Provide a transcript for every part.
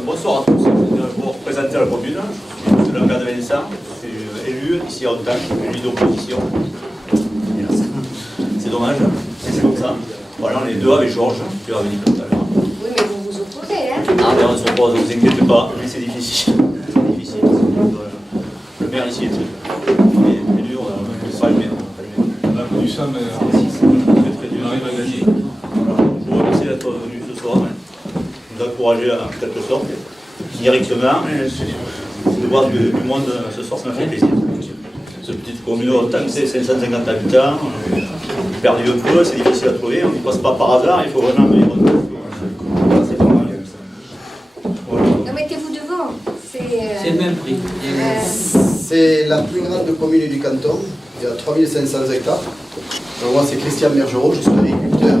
Bonsoir à tous. Je vais vous représenter la commune. Je suis Lanka de Vincent. Je suis élu ici en tant élu d'opposition. C'est dommage, mais c'est comme ça. Voilà, on est deux avec Georges, qui va venir tout à l'heure. Oui, mais vous vous opposez, hein? Ah, mais on s'oppose, ne vous inquiétez pas, mais c'est difficile. C'est difficile. Le maire ici est élu, on a pas le maire. On a connu ça, mais C'est très dur. on arrive à gagner. Voilà. Je vous remercie d'être venu ce soir, nous encourager en quelque sorte, directement, de voir du monde ce soir, ça m'a fait plaisir. Cette petite commune, autant que c'est 550 habitants, perdu un peu, c'est difficile à trouver, on ne passe pas par hasard, il faut vraiment venir. C'est pas mal. Voilà. Non, mettez-vous devant. C'est le même prix. C'est la plus grande commune du canton. Il y a 3500 hectares. Donc moi c'est Christian Bergerot, je suis agriculteur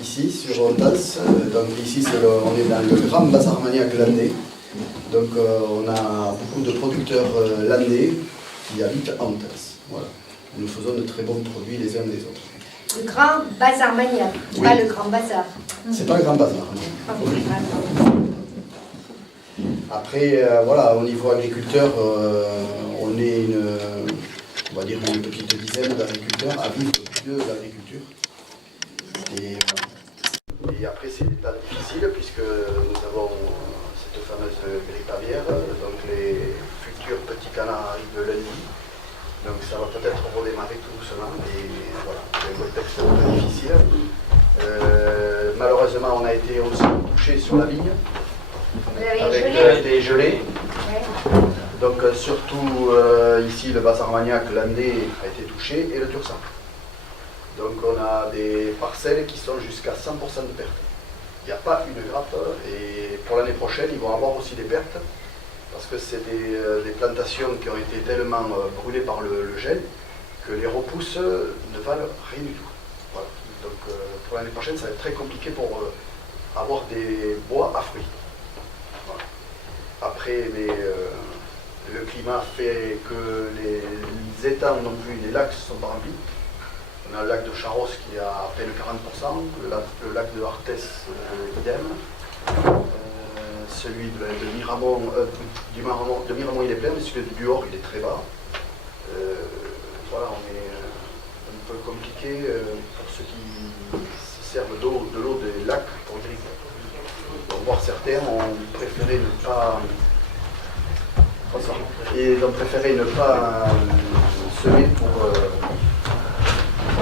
ici sur Ontens. Donc ici on est dans le grand bassin armagnac landais. Donc on a beaucoup de producteurs landais qui habitent Ontens. Voilà. Nous faisons de très bons produits les uns des autres. Le grand bazar maniaque, Oui. pas le grand bazar. C'est pas le grand bazar. Ah oui, vraiment. Après, voilà, au niveau agriculteur, on est on va dire une petite dizaine d'agriculteurs à vivre de l'agriculture. Et après, c'est des temps difficiles puisque nous avons cette fameuse grippe aviaire, donc les futurs petits canards arrivent lundi. Donc ça va peut-être redémarrer tout doucement. Et voilà, c'est un contexte un peu difficile. Malheureusement, on a été aussi touché sur la vigne. Vous avez Avec gelé. des gelées. Ouais. Donc surtout ici le bassin armagnac landais a été touché et le Tursan. Donc on a des parcelles qui sont jusqu'à 100% de pertes. Il n'y a pas une grappe et pour l'année prochaine ils vont avoir aussi des pertes parce que c'est des plantations qui ont été tellement brûlées par le gel que les repousses ne valent rien du tout. Voilà. Donc pour l'année prochaine ça va être très compliqué pour avoir des bois à fruits. Voilà. Après, le climat fait que les étangs non plus, les lacs ne sont pas remplis. On a le lac de Charros qui est à peine 40%, le lac de Arthès, idem. Celui de Miramont, de Miramont il est plein, mais celui du Duhor il est très bas. Voilà, on est un peu compliqué pour ceux qui se servent de l'eau des lacs pour irriguer. Pour voir certains ont préféré ne pas semer pour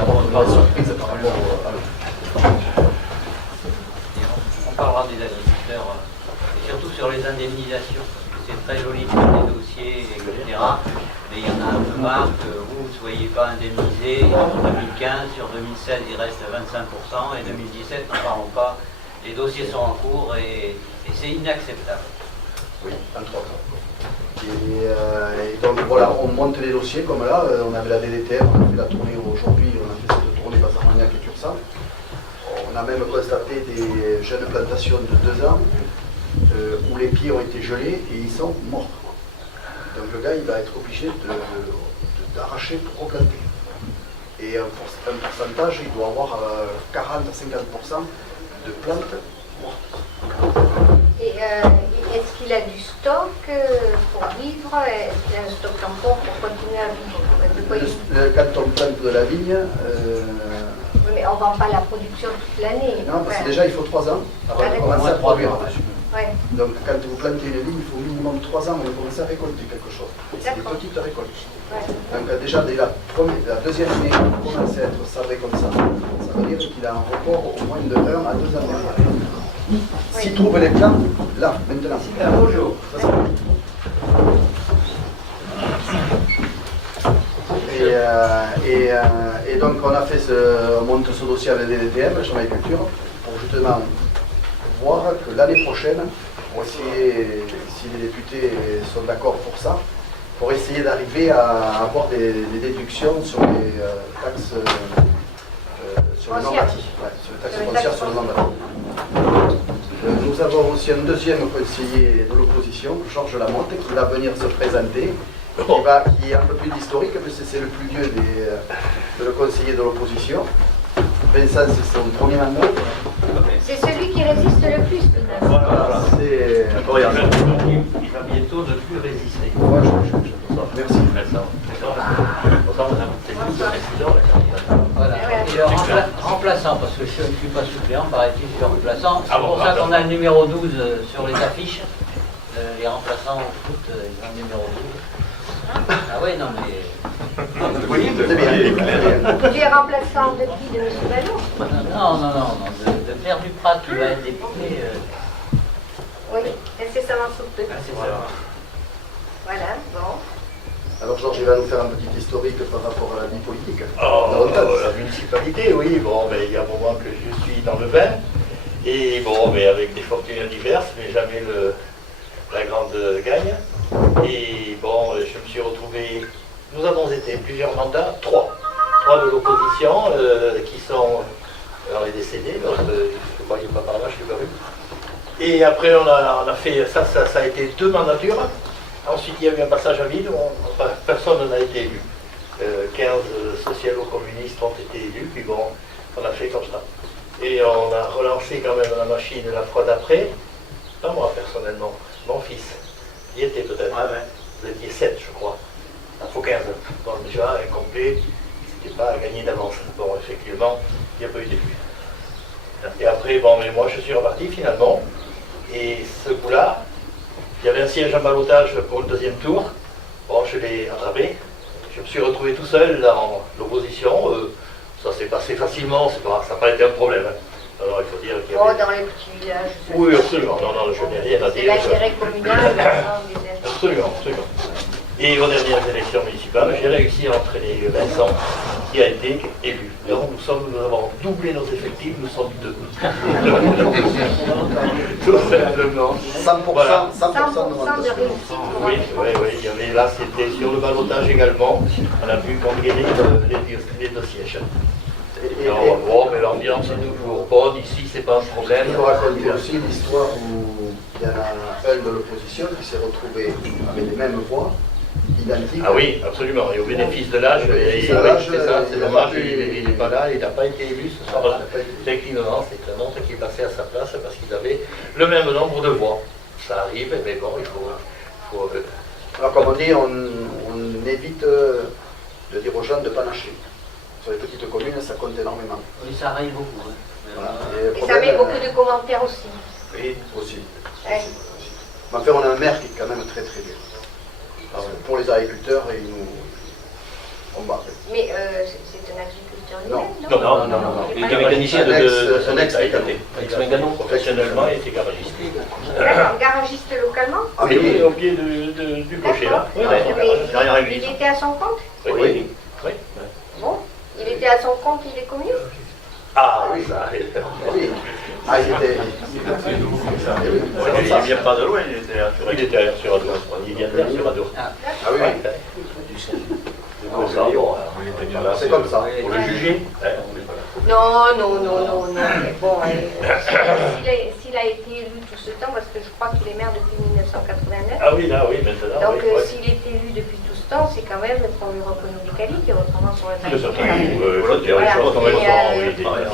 avoir une mauvaise surprise par rapport à l'eau. On parlera des agriculteurs, et surtout sur les indemnisations. C'est très joli de faire des dossiers, etc. Mais il y en a un peu marre que vous ne soyez pas indemnisé. En 2015, sur 2016, il reste 25%, et 2017, n'en parlons pas. Les dossiers sont en cours et c'est inacceptable. Oui, entre autres. Et donc voilà, on monte les dossiers comme là, on avait la DDTR, on a fait la tournée aujourd'hui, on a fait cette tournée bassin armagnac et Tursan. On a même constaté des jeunes plantations de 2 ans où les pieds ont été gelés et ils sont morts. Donc le gars il va être obligé d'arracher pour replanter. Et un pourcentage, il doit avoir 40 à 50% de plantes mortes. Et est-ce qu'il a du stock pour vivre? Est-ce qu'il a un stock tampon pour continuer à vivre? De quoi Quand on plante de la vigne, Oui, mais on ne vend pas la production toute l'année. non, parce que déjà il faut 3 ans avant de commencer à produire. Ouais. Donc quand vous plantez une vigne, il faut minimum 3 ans pour commencer à récolter quelque chose. C'est des D'accord. petites récoltes. Ouais. Donc déjà dès la deuxième année, il commence à être sabré comme ça. Ça veut dire qu'il a un report au moins de 1 à 2 ans derrière. S'il trouve les plants, là, maintenant. C'est un beau jour. Et donc on a fait on monte ce dossier avec les DDTM, sur l'agriculture, pour justement voir que l'année prochaine, pour essayer, si les députés sont d'accord pour ça, pour essayer d'arriver à avoir des déductions sur les taxes sur le non-bâti. Ouais, sur les taxes foncières sur le non-bâti. Nous avons aussi un deuxième conseiller de l'opposition, Georges Lamotte, qui va venir se présenter, qui est un peu plus historique, mais c'est le plus vieux de le conseiller de l'opposition. Vincent, c'est son premier mandat. C'est celui qui résiste le plus, peut-être. Voilà. C'est suis pas suppléant, paraît-il, je suis remplaçant. C'est Ah bon, pour ça qu'on a remplaçant. le numéro 12 sur les affiches. Les remplaçants au foot, ils ont le numéro 12. Ah oui, non mais... Oui, c'est bien. Tu es remplaçant de qui? De M. Ballot? Non, de Pierre Duprat qui va être député. Oui, incessamment sous peu. Voilà. Voilà, bon. Alors Georges, il va nous faire un petit historique par rapport à la vie politique. Oh, la municipalité, oui, bon, mais il y a un moment que je suis dans le bain, et bon, mais avec des fortunes diverses, mais jamais la grande gagne. Et bon, je me suis retrouvé, nous avons été plusieurs mandats, trois de l'opposition qui sont, alors les décédés, l'autre, je ne voyais pas par là, je ne l'ai pas vu. Et après, on a fait, ça a été 2 mandatures. Ensuite, il y a eu un passage à vide où personne n'a été élu. 15 socialo-communistes ont été élus, puis bon, on a fait comme ça. Et on a relancé quand même la machine la fois d'après. Pas moi, personnellement, mon fils. Il y était peut-être. Vous étiez 7, je crois. Il faut 15. Bon, déjà, incomplet, c'était pas à gagner d'avance. Bon, effectivement, il n'y a pas eu d'élu. Et après, bon, mais moi, je suis reparti finalement. Et ce coup-là, il y avait un siège en ballottage pour le 2e tour. Bon, je l'ai attrapé. Je me suis retrouvé tout seul dans l'opposition. Ça s'est passé facilement, ça n'a pas été un problème. Alors il faut dire qu'il y avait... Dans les petits villages. Oui, absolument. Non, je n'ai rien à C'est dire. l'intérêt communal, l'ensemble des intérêts. Absolument. Et aux dernières élections municipales, j'ai réussi à entraîner Vincent, qui a été élu. Donc nous avons doublé nos effectifs, nous sommes 2. Tout simplement. 100%, Voilà. 100% de réussite. Oui, il y avait là, c'était sur le ballottage également. On a pu conquérir les 2 sièges. Alors, bon, mais l'ambiance est toujours bonne, ici c'est pas un problème. Il faut raconter aussi l'histoire où il y en a un de l'opposition qui s'est retrouvé avec les mêmes voix, identiques. Ah oui, absolument. Et au bénéfice de l'âge, c'est dommage, il n'est pas là, il n'a pas été élu ce soir-là. Techniquement, c'est un autre qui est passé à sa place parce qu'ils avaient le même nombre de voix. Ça arrive, mais bon, il faut Alors comme on dit, on évite de dire aux gens de panacher. Sur les petites communes, ça compte énormément. Oui, ça arrive beaucoup. Hein. Voilà. Et ça met beaucoup de commentaires aussi. Oui, aussi. Ouais. Mais enfin, on a un maire qui est quand même très très dur. Parce que pour les agriculteurs, on bat. Mais c'est un agriculteur Non. lui-même, non? Non. Il était mécanicien de Un ex-mécano. ex-mécano. Professionnellement, il était garagiste. D'accord, garagiste localement? Ah Oui, oui, au pied du cocher là. D'accord. derrière Mais l'église. il était à son compte? Oui. Bon. Il était à son compte, il est communiste? Ah oui, ça. oui. Ah, il était... Il ne vient pas de loin, il était à Il était sur Adour. Il vient de sur Adour. Ah oui, c'est comme ça. Pour le juger. Non. Mais bon, s'il a été élu tout ce temps, parce que je crois qu'il est maire depuis 1989. Ah oui, là, oui, maintenant. Donc oui. s'il est élu depuis tout ce temps, c'est quand même pour lui reconnaître des qualités, autrement sur le Je sais pas.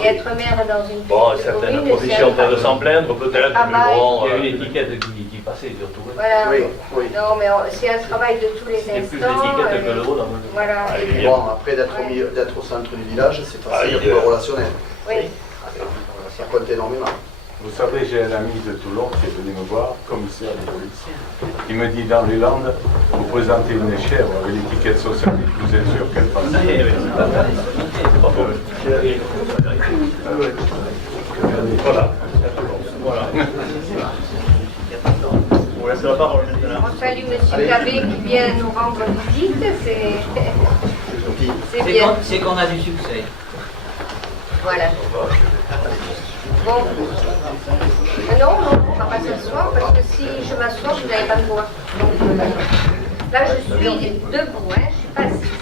Et être maire dans une Bon, petite certaines commune, positions peuvent s'en plaindre, peut-être, Ah, mais bon. Il y a une étiquette qui passait surtout. Voilà. Oui. Non, mais c'est un travail de tous les C'est plus instants. l'étiquette que le haut dans le... Voilà. Ah, Et bon, après d'être au centre du village, c'est facile pour le relationnel. Oui. Ça compte énormément. Vous savez, j'ai un ami de Toulon qui est venu me voir, commissaire de police. Il me dit, dans les Landes, vous présentez une chèvre avec l'étiquette socialiste, vous êtes sûr qu'elle passe? Voilà. On laisse la parole maintenant. On salue M. Cabé qui vient nous rendre visite. C'est bien. C'est qu'on a du succès. Voilà. Bon. Non, on va pas s'asseoir parce que si je m'assois, vous n'allez pas me voir. Donc, là, je suis debout, hein, je suis pas assise.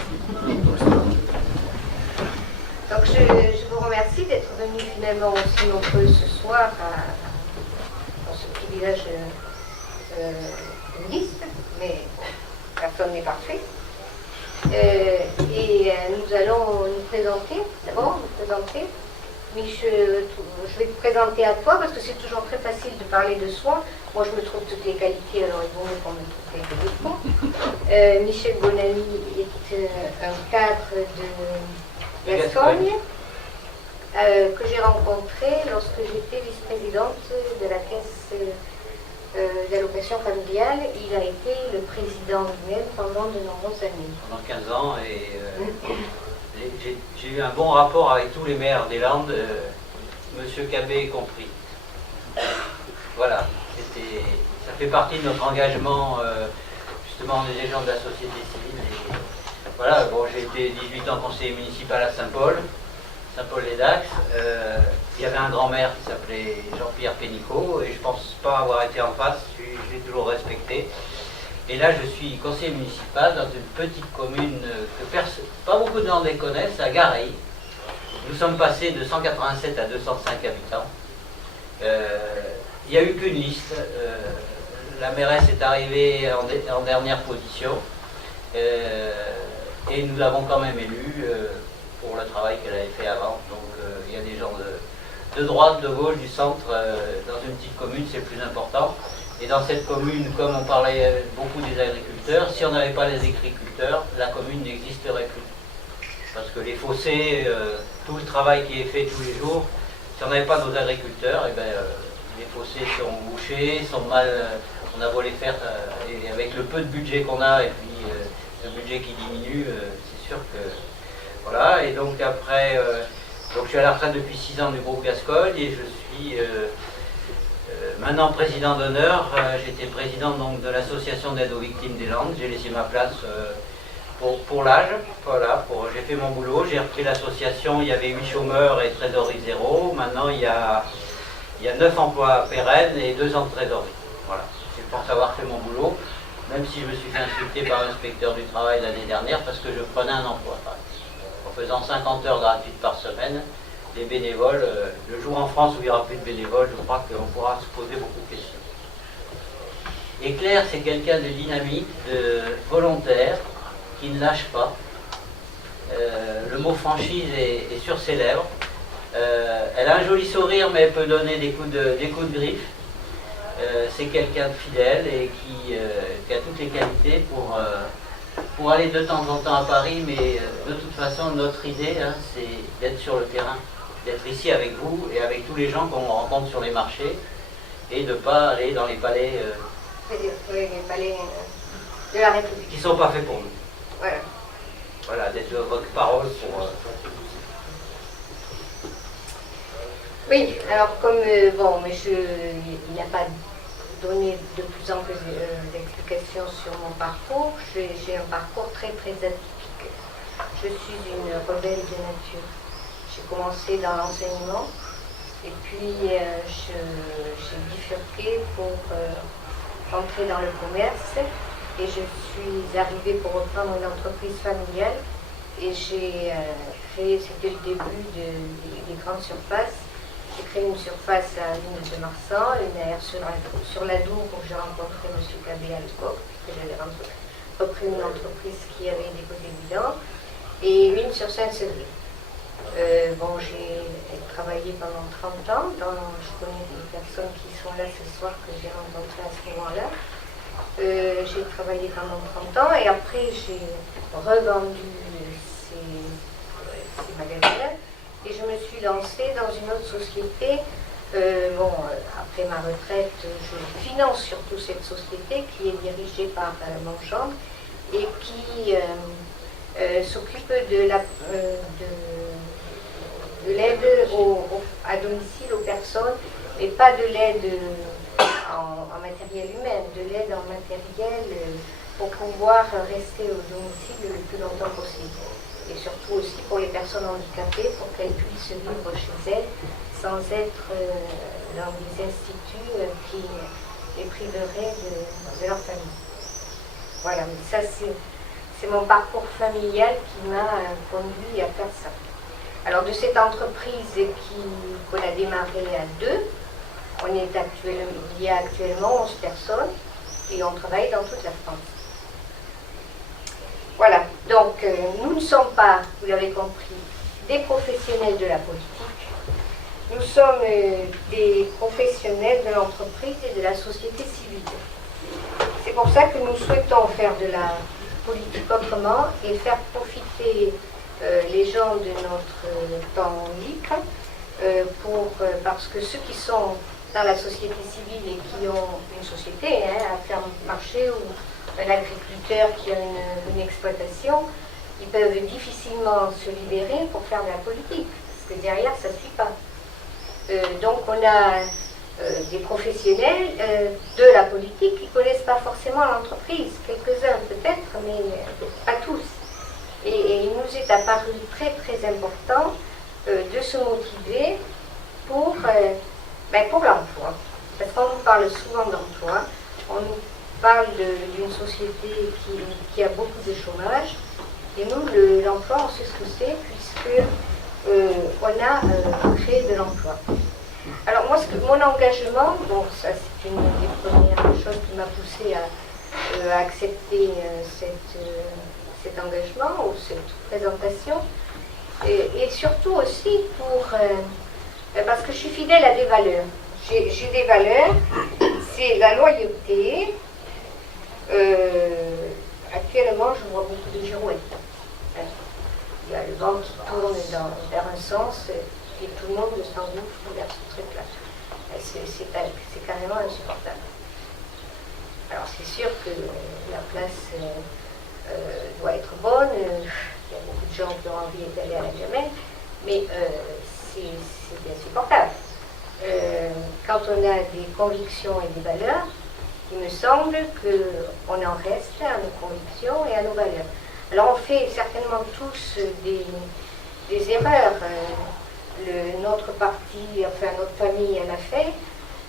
Donc, je vous remercie d'être venu finalement aussi nombreux ce soir dans ce petit village nudiste, mais personne n'est parfait. Nous allons nous présenter, d'abord nous présenter. Mais je vais te présenter à toi parce que c'est toujours très facile de parler de soi. Moi, je me trouve toutes les qualités, alors il vaut mieux qu'on me trouve quelques défauts. Michel Bonamy est un cadre de Gascogne. que j'ai rencontré lorsque j'étais vice-présidente de la caisse d'allocation familiale. Il a été le président lui-même pendant de nombreuses années. Pendant 15 ans, et j'ai eu un bon rapport avec tous les maires des Landes, Monsieur Cabé compris. Voilà, ça fait partie de notre engagement, justement, des gens de la société civile. Et, voilà, bon, j'ai été 18 ans conseiller municipal à Saint-Paul-les-Dax. Il y avait un grand-maire qui s'appelait Jean-Pierre Pénicaud, et je ne pense pas avoir été en face, je l'ai toujours respecté. Et là, je suis conseiller municipal dans une petite commune que pas beaucoup de gens connaissent, à Gareil. Nous sommes passés de 187 à 205 habitants. Il n'y a eu qu'une liste. La mairesse est arrivée en dernière position. Et nous l'avons quand même élue pour le travail qu'elle avait fait avant. Donc il y a des gens de droite, de gauche, du centre. Dans une petite commune, c'est plus important. Et dans cette commune, comme on parlait beaucoup des agriculteurs, si on n'avait pas les agriculteurs, la commune n'existerait plus. Parce que les fossés, tout le travail qui est fait tous les jours, si on n'avait pas nos agriculteurs, eh ben, les fossés sont bouchés, sont mal. On a beau les faire, et avec le peu de budget qu'on a, et puis le budget qui diminue, c'est sûr que. Voilà, et donc après, donc je suis à la retraite depuis 6 ans du groupe Gascogne, et je suis maintenant président d'honneur. J'étais président donc, de l'association d'aide aux victimes des Landes. J'ai laissé ma place pour l'âge. Voilà, j'ai fait mon boulot, j'ai repris l'association. Il y avait 8 chômeurs et trésorerie zéro. Maintenant, il y a 9 emplois pérennes et 2 ans de trésorerie. Voilà, je pense avoir fait mon boulot, même si je me suis fait insulter par l'inspecteur du travail l'année dernière parce que je prenais un emploi. En faisant 50 heures gratuites par semaine, les bénévoles, le jour en France où il n'y aura plus de bénévoles, je crois qu'on pourra se poser beaucoup de questions. Et Claire, c'est quelqu'un de dynamique, de volontaire, qui ne lâche pas. Le mot franchise est sur ses lèvres. Elle a un joli sourire, mais elle peut donner des coups de griffe. C'est quelqu'un de fidèle et qui a toutes les qualités pour aller de temps en temps à Paris, mais de toute façon, notre idée, hein, c'est d'être sur le terrain, d'être ici avec vous et avec tous les gens qu'on rencontre sur les marchés, et de ne pas aller dans les palais, les palais de la République. qui ne sont pas faits pour nous. Voilà. Voilà, d'être votre parole pour... Oui, alors comme, bon, mais il n'a pas donné de plus en plus d'explications sur mon parcours. J'ai un parcours très très atypique. Je suis une rebelle de nature. J'ai commencé dans l'enseignement et puis j'ai bifurqué pour entrer dans le commerce et je suis arrivée pour reprendre une entreprise familiale et j'ai créé, c'était le début des grandes surfaces. J'ai créé une surface à l'île de Marsan, une aire sur la Dour où j'ai rencontré M. Cabé à l'époque, puisque j'avais repris une entreprise qui avait déposé le bilan, et une sur Sainte-Seville. Bon, j'ai travaillé pendant 30 ans, je connais des personnes qui sont là ce soir que j'ai rencontrées à ce moment-là. J'ai travaillé pendant 30 ans et après j'ai revendu ces magasins. Et je me suis lancée dans une autre société. Après ma retraite, je finance surtout cette société qui est dirigée par mon gendre et qui s'occupe de l'aide à domicile aux personnes, mais pas de l'aide en matériel humain, de l'aide en matériel pour pouvoir rester au domicile le plus longtemps possible. Et surtout aussi pour les personnes handicapées, pour qu'elles puissent vivre chez elles sans être dans des instituts qui les priveraient de leur famille. Voilà, mais ça c'est mon parcours familial qui m'a conduit à faire ça. Alors de cette entreprise qu'on a démarrée à 2, il y a actuellement 11 personnes et on travaille dans toute la France. Voilà, donc nous ne sommes pas, vous l'avez compris, des professionnels de la politique, nous sommes des professionnels de l'entreprise et de la société civile. C'est pour ça que nous souhaitons faire de la politique autrement et faire profiter les gens de notre temps libre parce que ceux qui sont dans la société civile et qui ont une société à faire marcher, ou un agriculteur qui a une exploitation, ils peuvent difficilement se libérer pour faire de la politique, parce que derrière, ça ne suit pas. Donc on a des professionnels de la politique qui ne connaissent pas forcément l'entreprise, quelques-uns peut-être, mais pas tous. Et il nous est apparu très très important de se motiver pour l'emploi. Parce qu'on nous parle souvent d'emploi, on nous parle d'une société qui a beaucoup de chômage, et nous, l'emploi, on sait ce que c'est, puisque on a créé de l'emploi. Alors moi, mon engagement, bon, ça c'est une des premières choses qui m'a poussée à accepter cet engagement ou cette présentation, et surtout aussi parce que je suis fidèle à des valeurs. J'ai des valeurs, c'est la loyauté. Actuellement, je vois beaucoup de girouettes. Il y a le vent qui tourne vers un sens et tout le monde s'engouffre vers ce truc-là. C'est carrément insupportable. Alors c'est sûr que la place doit être bonne, il y a beaucoup de gens qui ont envie d'aller à la gamelle, mais c'est insupportable. Quand on a des convictions et des valeurs, il me semble qu'on en reste à nos convictions et à nos valeurs. Alors on fait certainement tous des erreurs. Notre parti, enfin notre famille en a fait,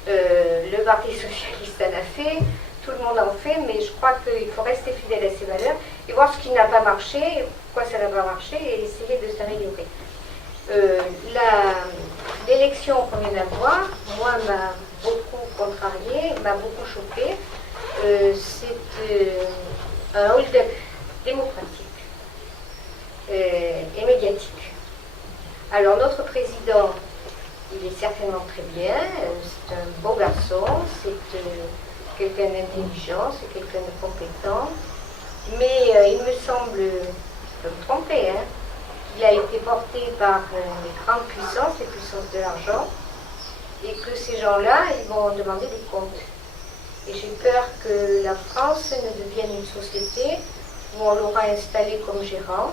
le Parti socialiste en a fait, tout le monde en fait, mais je crois qu'il faut rester fidèle à ses valeurs et voir ce qui n'a pas marché, pourquoi ça n'a pas marché, et essayer de s'améliorer. L'élection qu'on vient d'avoir, moi, m'a beaucoup contrariée, m'a beaucoup choquée. C'est un hold-up démocratique et médiatique. Alors notre président, il est certainement très bien, c'est un beau garçon, c'est quelqu'un d'intelligent, c'est quelqu'un de compétent, mais il me semble, je peux me tromper, qu'il a été porté par les grandes puissances, les puissances de l'argent, et que ces gens-là, ils vont demander des comptes. Et j'ai peur que la France ne devienne une société où on l'aura installé comme gérant,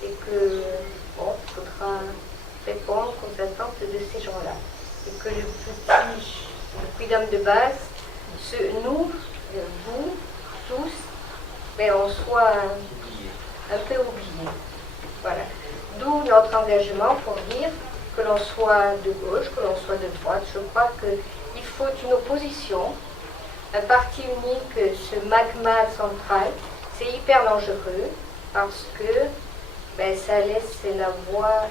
et que, bon, il faudra répondre aux attentes de ces gens-là. Et que le quidam de base, nous, vous, tous, mais on soit un peu oubliés. Voilà. D'où notre engagement pour dire que l'on soit de gauche, que l'on soit de droite. Je crois qu'il faut une opposition. Un parti unique, ce magma central, c'est hyper dangereux parce que ça laisse la voie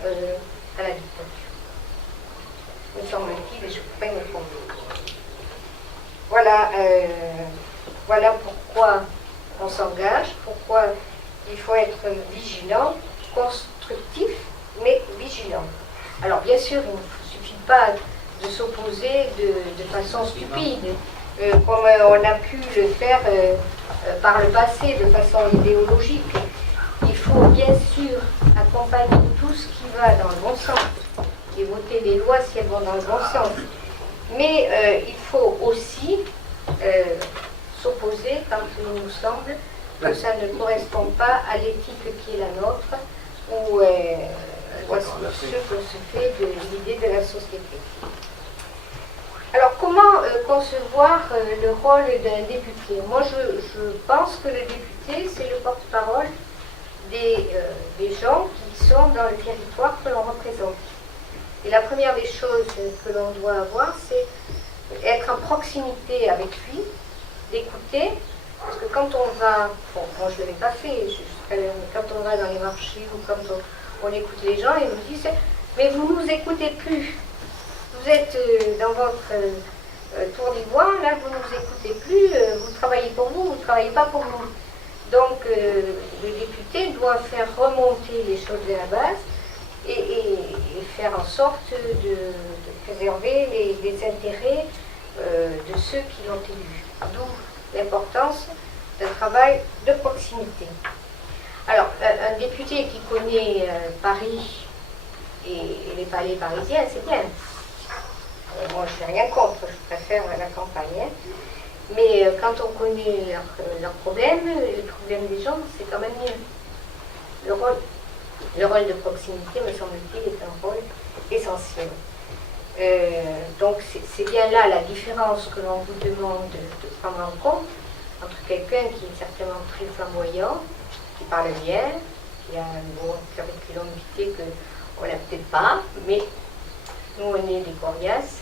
à la dictature. Me semble-t-il, et je ne peux pas me tromper. Voilà pourquoi on s'engage, pourquoi il faut être vigilant, constructif, mais vigilant. Alors bien sûr, il ne suffit pas de s'opposer de façon stupide, comme on a pu le faire par le passé, de façon idéologique. Il faut bien sûr accompagner tout ce qui va dans le bon sens et voter les lois si elles vont dans le bon sens. Mais il faut aussi s'opposer quand il nous semble que ça ne correspond pas à l'éthique qui est la nôtre ou ce que se fait de l'idée de la société. Alors comment concevoir le rôle d'un député? Moi je pense que le député c'est le porte-parole des gens qui sont dans le territoire que l'on représente. Et la première des choses que l'on doit avoir, c'est être en proximité avec lui, d'écouter, parce que quand on va, bon, moi je ne l'avais pas fait, quand on va dans les marchés ou quand on écoute les gens, ils nous disent « mais vous ne nous écoutez plus, vous êtes dans votre tour d'ivoire, là vous ne nous écoutez plus, vous travaillez pour vous ne travaillez pas pour nous ». Donc le député doit faire remonter les choses de la base et faire en sorte de préserver les intérêts de ceux qui l'ont élu. D'où l'importance d'un travail de proximité. Alors, un député qui connaît Paris Et les palais parisiens, c'est bien. Moi, je n'ai rien contre, je préfère la campagne. Hein. Mais quand on connaît leurs problèmes, les problèmes des gens, c'est quand même mieux. Le rôle de proximité, me semble-t-il, est un rôle essentiel. Donc c'est bien là la différence que l'on vous demande de prendre en compte entre quelqu'un qui est certainement très flamboyant, qui parle bien, qui a un bon curriculum vitae qu'on n'a peut-être pas, mais nous on est des coriaces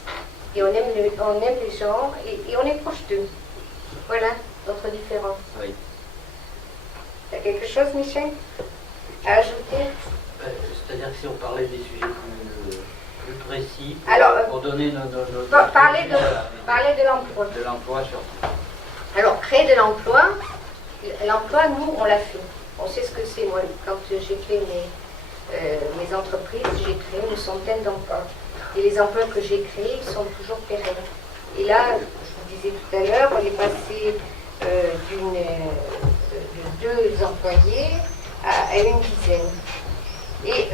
et on aime les gens et on est proche d'eux. Voilà notre différence. Oui. Tu as quelque chose, Michel, à ajouter? C'est-à-dire que si on parlait des sujets plus précis, Alors, pour donner nos parler de l'emploi. De l'emploi surtout. Alors, créer de l'emploi, nous, on l'a fait. On sait ce que c'est. Moi, quand j'ai créé mes entreprises, j'ai créé une centaine d'emplois. Et les emplois que j'ai créés sont toujours pérennes. Et là, je vous disais tout à l'heure, on est passé de 2 employés à une dizaine. Et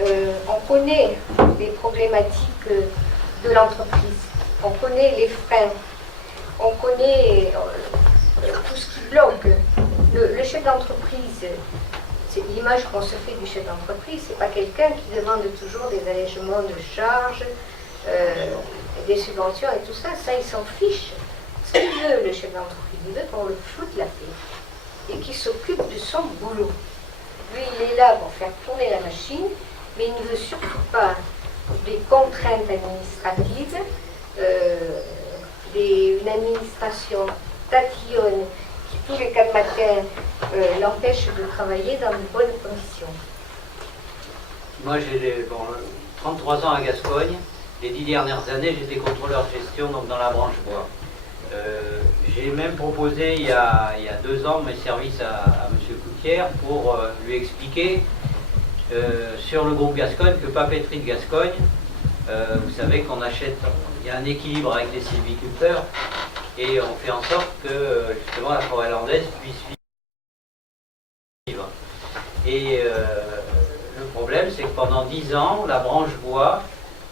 on connaît les problématiques de l'entreprise, on connaît les freins, on connaît tout ce qui bloque. Le chef d'entreprise, c'est l'image qu'on se fait du chef d'entreprise, c'est pas quelqu'un qui demande toujours des allègements de charges, des subventions et tout ça, il s'en fiche. Ce qu'il veut, le chef d'entreprise, il veut qu'on le foute la paix et qu'il s'occupe de son boulot. Lui, il est là pour faire tourner la machine, mais il ne veut surtout pas des contraintes administratives, une administration tatillonne qui, tous les 4 matins, l'empêche de travailler dans de bonnes conditions. Moi, j'ai 33 ans à Gascogne. Les 10 dernières années, j'étais contrôleur de gestion donc dans la branche bois. J'ai même proposé il y a 2 ans mes services à M. Coutière pour lui expliquer sur le groupe Gascogne que Papeterie de Gascogne, vous savez qu'on achète, il y a un équilibre avec les sylviculteurs et on fait en sorte que justement la forêt landaise puisse vivre. Et le problème, c'est que pendant 10 ans, la branche bois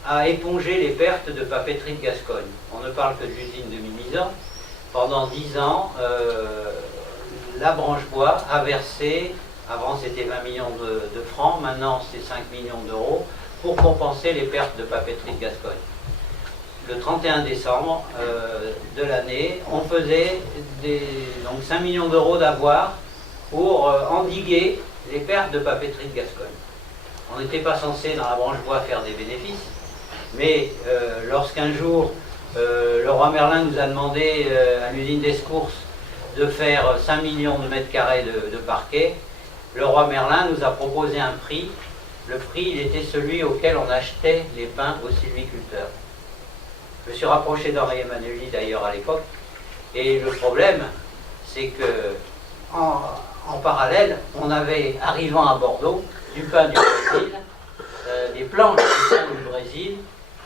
a épongé les pertes de Papeterie de Gascogne. On ne parle que de l'usine de Mimizan. Pendant 10 ans, la branche bois a versé, avant c'était 20 millions de francs, maintenant c'est 5 millions d'euros, pour compenser les pertes de Papeterie de Gascogne. Le 31 décembre de l'année, on faisait donc 5 millions d'euros d'avoir pour endiguer les pertes de Papeterie de Gascogne. On n'était pas censé dans la branche bois faire des bénéfices, mais lorsqu'un jour le roi Merlin nous a demandé à l'usine d'Escourses de faire 5 millions de mètres carrés de parquet, le roi Merlin nous a proposé un prix. Le prix, il était celui auquel on achetait les pins aux sylviculteurs. Je me suis rapproché d'Henri Emmanueli d'ailleurs à l'époque, et le problème, c'est que en parallèle, on avait, arrivant à Bordeaux, du pain du Brésil, des planches de pain du Brésil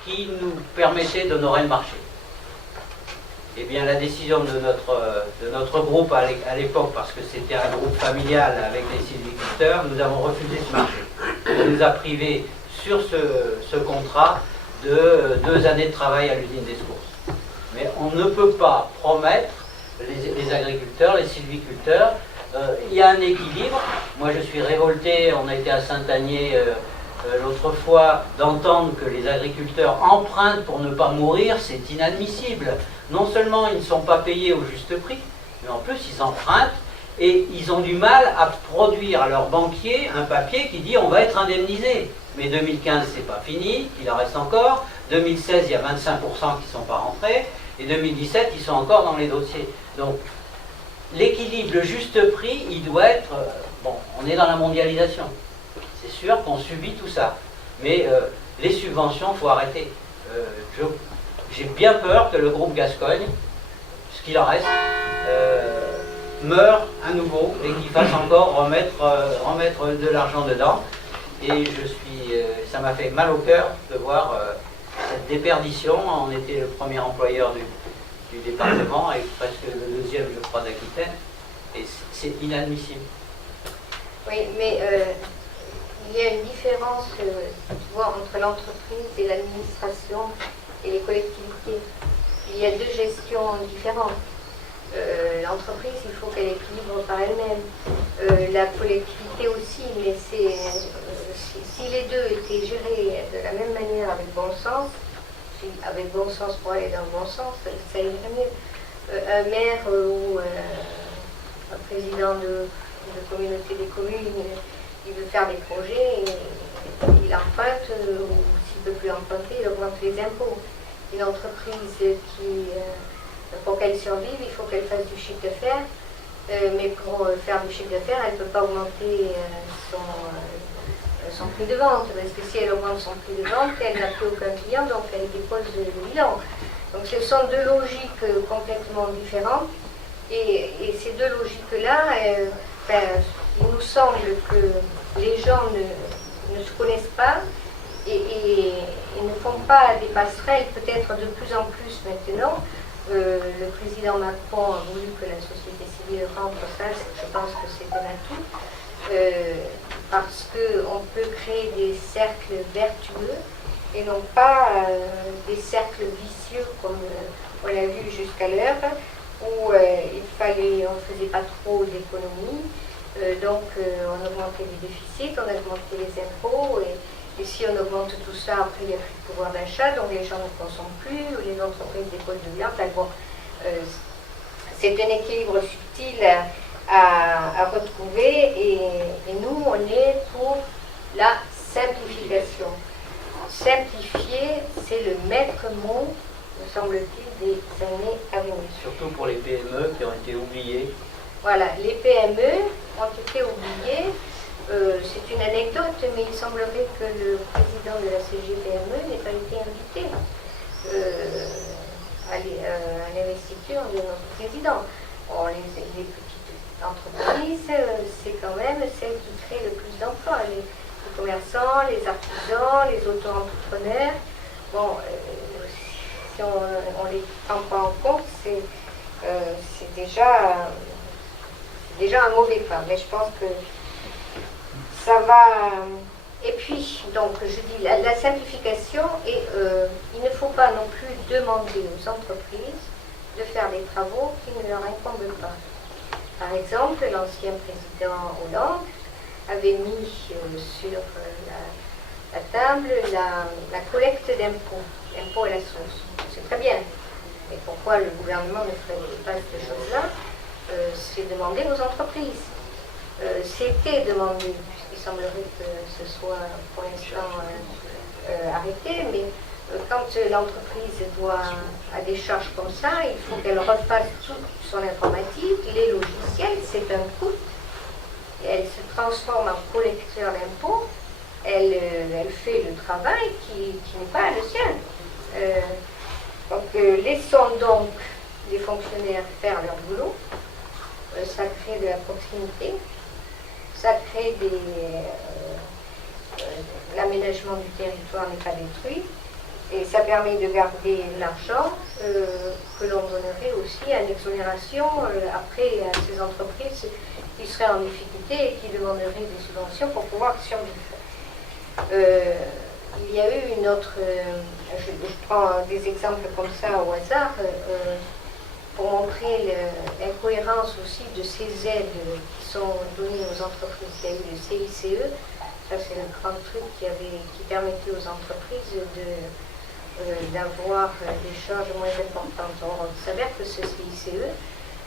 qui nous permettaient d'honorer le marché. Eh bien, la décision de notre groupe à l'époque, parce que c'était un groupe familial avec les sylviculteurs, nous avons refusé ce marché. On nous a privés sur ce contrat de 2 années de travail à l'usine d'Escourses. Mais on ne peut pas promettre les agriculteurs, les sylviculteurs. Il y a un équilibre. Moi, je suis révolté. On a été à Saint-Agné l'autre fois d'entendre que les agriculteurs empruntent pour ne pas mourir. C'est inadmissible. Non seulement ils ne sont pas payés au juste prix, mais en plus ils empruntent et ils ont du mal à produire à leur banquier un papier qui dit on va être indemnisé. Mais 2015 c'est pas fini, il en reste encore. 2016 il y a 25% qui ne sont pas rentrés et 2017 ils sont encore dans les dossiers. Donc l'équilibre, le juste prix, il doit être... bon, on est dans la mondialisation. C'est sûr qu'on subit tout ça. Mais les subventions, il faut arrêter. J'ai bien peur que le groupe Gascogne, ce qu'il en reste, meure à nouveau et qu'il fasse encore remettre de l'argent dedans. Et ça m'a fait mal au cœur de voir cette déperdition. On était le premier employeur du département et presque le 2e, je crois, d'Aquitaine. Et c'est inadmissible. Oui, mais il y a une différence, tu vois, entre l'entreprise et l'administration et les collectivités. Il y a deux gestions différentes. L'entreprise, il faut qu'elle équilibre par elle-même. La collectivité aussi, mais si les deux étaient gérés de la même manière avec bon sens, avec bon sens pour aller dans le bon sens, ça irait mieux. Un maire ou un président de communauté des communes, il veut faire des projets, il emprunte, ou s'il ne peut plus emprunter, il augmente les impôts. Une entreprise pour qu'elle survive, il faut qu'elle fasse du chiffre d'affaires, mais pour faire du chiffre d'affaires, elle ne peut pas augmenter son prix de vente, parce que si elle augmente son prix de vente, elle n'a plus aucun client, donc elle dépose le bilan. Donc ce sont deux logiques complètement différentes, et ces deux logiques-là, il nous semble que les gens ne se connaissent pas et ne font pas des passerelles, peut-être de plus en plus maintenant. Le président Macron a voulu que la société civile rentre ça, je pense que c'est un atout, parce qu'on peut créer des cercles vertueux et non pas des cercles vicieux comme on l'a vu jusqu'à l'heure, où on ne faisait pas trop d'économies, donc on augmentait les déficits, on augmentait les impôts, et si on augmente tout ça, après il n'y a plus de pouvoir d'achat, donc les gens ne consomment plus, les entreprises déposent de bilan. Bon, c'est un équilibre subtil à retrouver, et nous, on est pour la simplification. Simplifier, c'est le maître mot, me semble-t-il, des années à venir. Surtout pour les PME qui ont été oubliées. Voilà, les PME ont été oubliées. C'est une anecdote, mais il semblerait que le président de la CGPME n'ait pas été invité à l'investiture de notre président. Bon, les petites entreprises, c'est quand même celles qui créent le plus d'emplois. Les commerçants, les artisans, les auto-entrepreneurs. Bon, si on ne les prend pas en compte, c'est déjà un mauvais pas. Mais je pense que ça va. Et puis, donc, je dis la simplification, et il ne faut pas non plus demander aux entreprises de faire des travaux qui ne leur incombent pas. Par exemple, l'ancien président Hollande avait mis sur la table la collecte d'impôts, l'impôt à la source. C'est très bien. Mais pourquoi le gouvernement ne ferait pas cette chose-là? C'est demander aux entreprises. C'était demandé, puisqu'il semblerait que ce soit pour l'instant arrêté, mais quand l'entreprise a des charges comme ça, il faut qu'elle refasse toute son informatique, les logiciels, c'est un coût. Et elle se transforme en collecteur d'impôts, elle fait le travail qui n'est pas le sien. Donc laissons donc les fonctionnaires faire leur boulot, ça crée de la proximité, ça crée l'aménagement du territoire n'est pas détruit, et ça permet de garder l'argent que l'on donnerait aussi à l'exonération après à ces entreprises qui seraient en difficulté et qui demanderaient des subventions pour pouvoir survivre. Il y a eu une autre, je prends des exemples comme ça au hasard, pour montrer l'incohérence aussi de ces aides qui sont données aux entreprises. Il y a eu le CICE, ça c'est le grand truc qui permettait aux entreprises d'avoir des charges moins importantes. Or, il s'avère que ce CICE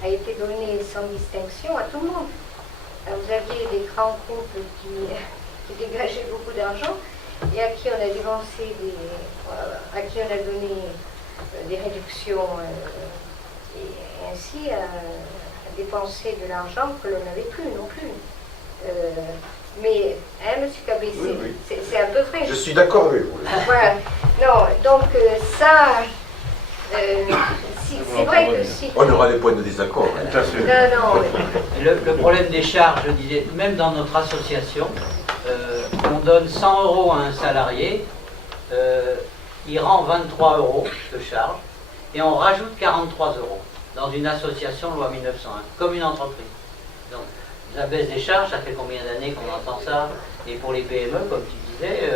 a été donné sans distinction à tout le monde. Alors, vous aviez des grands couples qui dégageaient beaucoup d'argent et à qui on a débensé à qui on a donné des réductions et ainsi à dépenser de l'argent que l'on n'avait plus non plus. Mais, hein, M. Cabé, c'est un peu vrai. Je suis d'accord avec vous. Voilà. Non, donc ça, c'est vrai que si... On aura des points de désaccord. Tout à fait. Non. Le problème des charges, je disais, même dans notre association, on donne 100 € à un salarié, il rend 23 € de charge, et on rajoute 43 € dans une association loi 1901, comme une entreprise. Donc, la baisse des charges, ça fait combien d'années qu'on entend ça? Et pour les PME, comme tu disais,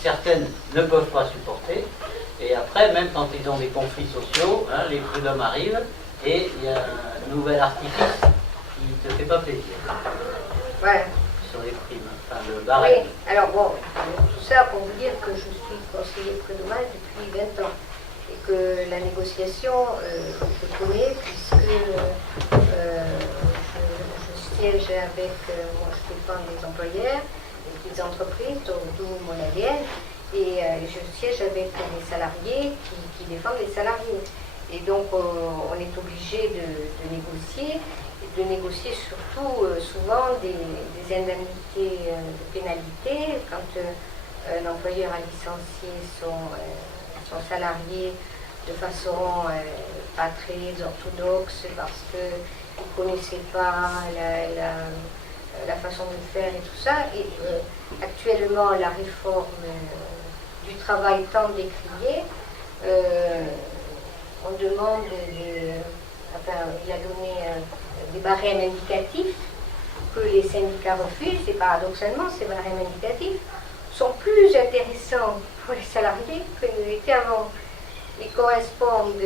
certaines ne peuvent pas supporter. Et après, même quand ils ont des conflits sociaux, hein, les prud'hommes arrivent et il y a un nouvel artifice qui ne te fait pas plaisir. Voilà. Sur les primes, enfin le barème. Oui, alors bon, tout ça pour vous dire que je suis conseiller prud'homal depuis 20 ans. Et que la négociation, je connais puisque je siège avec, moi je défends les employeurs, les petites entreprises, d'où mon ADN, et je siège avec les salariés qui défendent les salariés. Et donc on est obligé de négocier surtout souvent des indemnités de pénalité quand un employeur a licencié son salarié de façon pas très orthodoxe parce qu'il ne connaissait pas la façon de faire et tout ça. Et actuellement, la réforme du travail tant décriée, on demande, il a donné des barèmes indicatifs que les syndicats refusent, et paradoxalement, ces barèmes indicatifs sont plus intéressants pour les salariés que ne l'étaient avant. Ils correspondent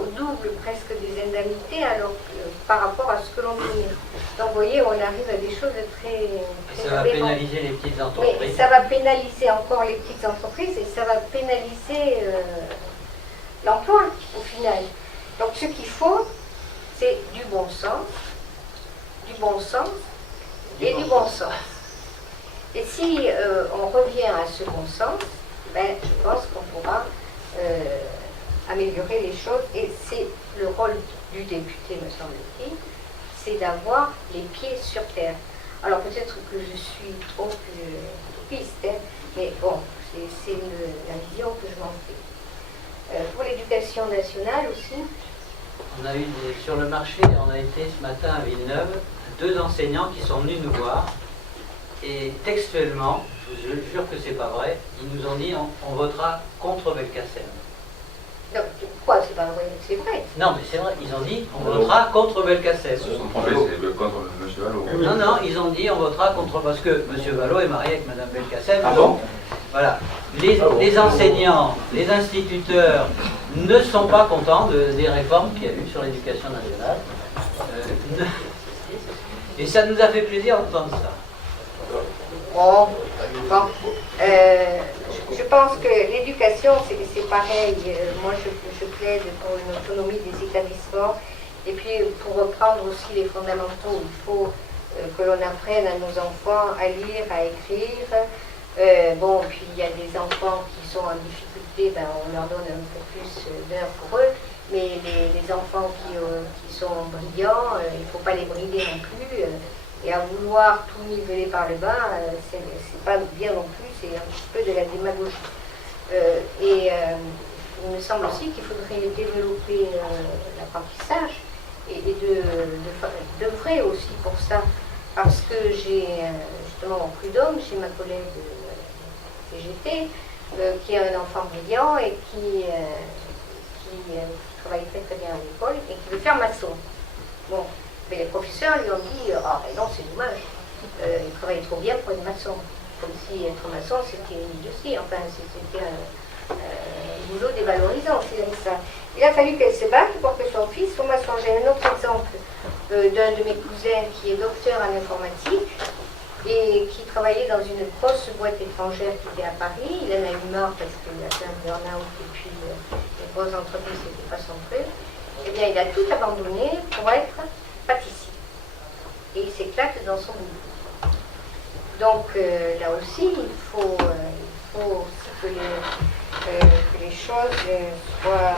au double presque des indemnités alors par rapport à ce que l'on donnait. Donc vous voyez, on arrive à des choses très ça va pénaliser les petites entreprises. Mais ça va pénaliser encore les petites entreprises et ça va pénaliser l'emploi au final. Donc ce qu'il faut, c'est du bon sens et du bon sens. Et si on revient à ce bon sens, ben, je pense qu'on pourra améliorer les choses. Et c'est le rôle du député, me semble-t-il, c'est d'avoir les pieds sur terre. Alors peut-être que je suis trop piste, hein, mais bon, c'est la vision que je m'en fais. Pour l'éducation nationale aussi. On a eu sur le marché, on a été ce matin à Villeneuve, 2 enseignants qui sont venus nous voir. Et textuellement, je jure que c'est pas vrai, ils nous ont dit on votera contre Belkacem. Non, quoi, c'est pas vrai, c'est vrai. Non, mais c'est vrai, ils ont dit on votera contre Belkacem. Ils se sont trompés, c'est contre M. Vallot. Non, ils ont dit on votera contre, parce que M. Vallot est marié avec Mme Belkacem. Ah bon? Voilà. Les enseignants, les instituteurs ne sont pas contents des réformes qu'il y a eu sur l'éducation nationale. Et ça nous a fait plaisir d'entendre ça. Bon. Je pense que l'éducation, c'est pareil. Moi, je plaide pour une autonomie des établissements. Et puis, pour reprendre aussi les fondamentaux, il faut que l'on apprenne à nos enfants à lire, à écrire. Puis il y a des enfants qui sont en difficulté, ben, on leur donne un peu plus d'heures pour eux. Mais les enfants qui sont brillants, il ne faut pas les brider non plus. Et à vouloir tout niveler par le bas, c'est pas bien non plus, c'est un petit peu de la démagogie. Il me semble aussi qu'il faudrait développer l'apprentissage et d'œuvrer aussi pour ça. Parce que j'ai justement en prud'homme, chez ma collègue CGT, qui a un enfant brillant et qui travaille très très bien à l'école et qui veut faire maçon. Bon. Mais les professeurs lui ont dit « Ah, mais non, c'est dommage, il travaille trop bien pour être maçon. » Comme si être maçon, c'était une idiotie, enfin, c'était un boulot dévalorisant, c'est ça. Il a fallu qu'elle se batte pour que son fils soit maçon. J'ai un autre exemple d'un de mes cousins qui est docteur en informatique et qui travaillait dans une grosse boîte étrangère qui était à Paris. Il en a eu marre parce qu'il a fait un burn-out et puis les grosses entreprises, c'était pas son truc. Eh bien, il a tout abandonné pour être pâtissier. Et il s'éclate dans son boulot. Donc là aussi, il faut aussi que les choses soient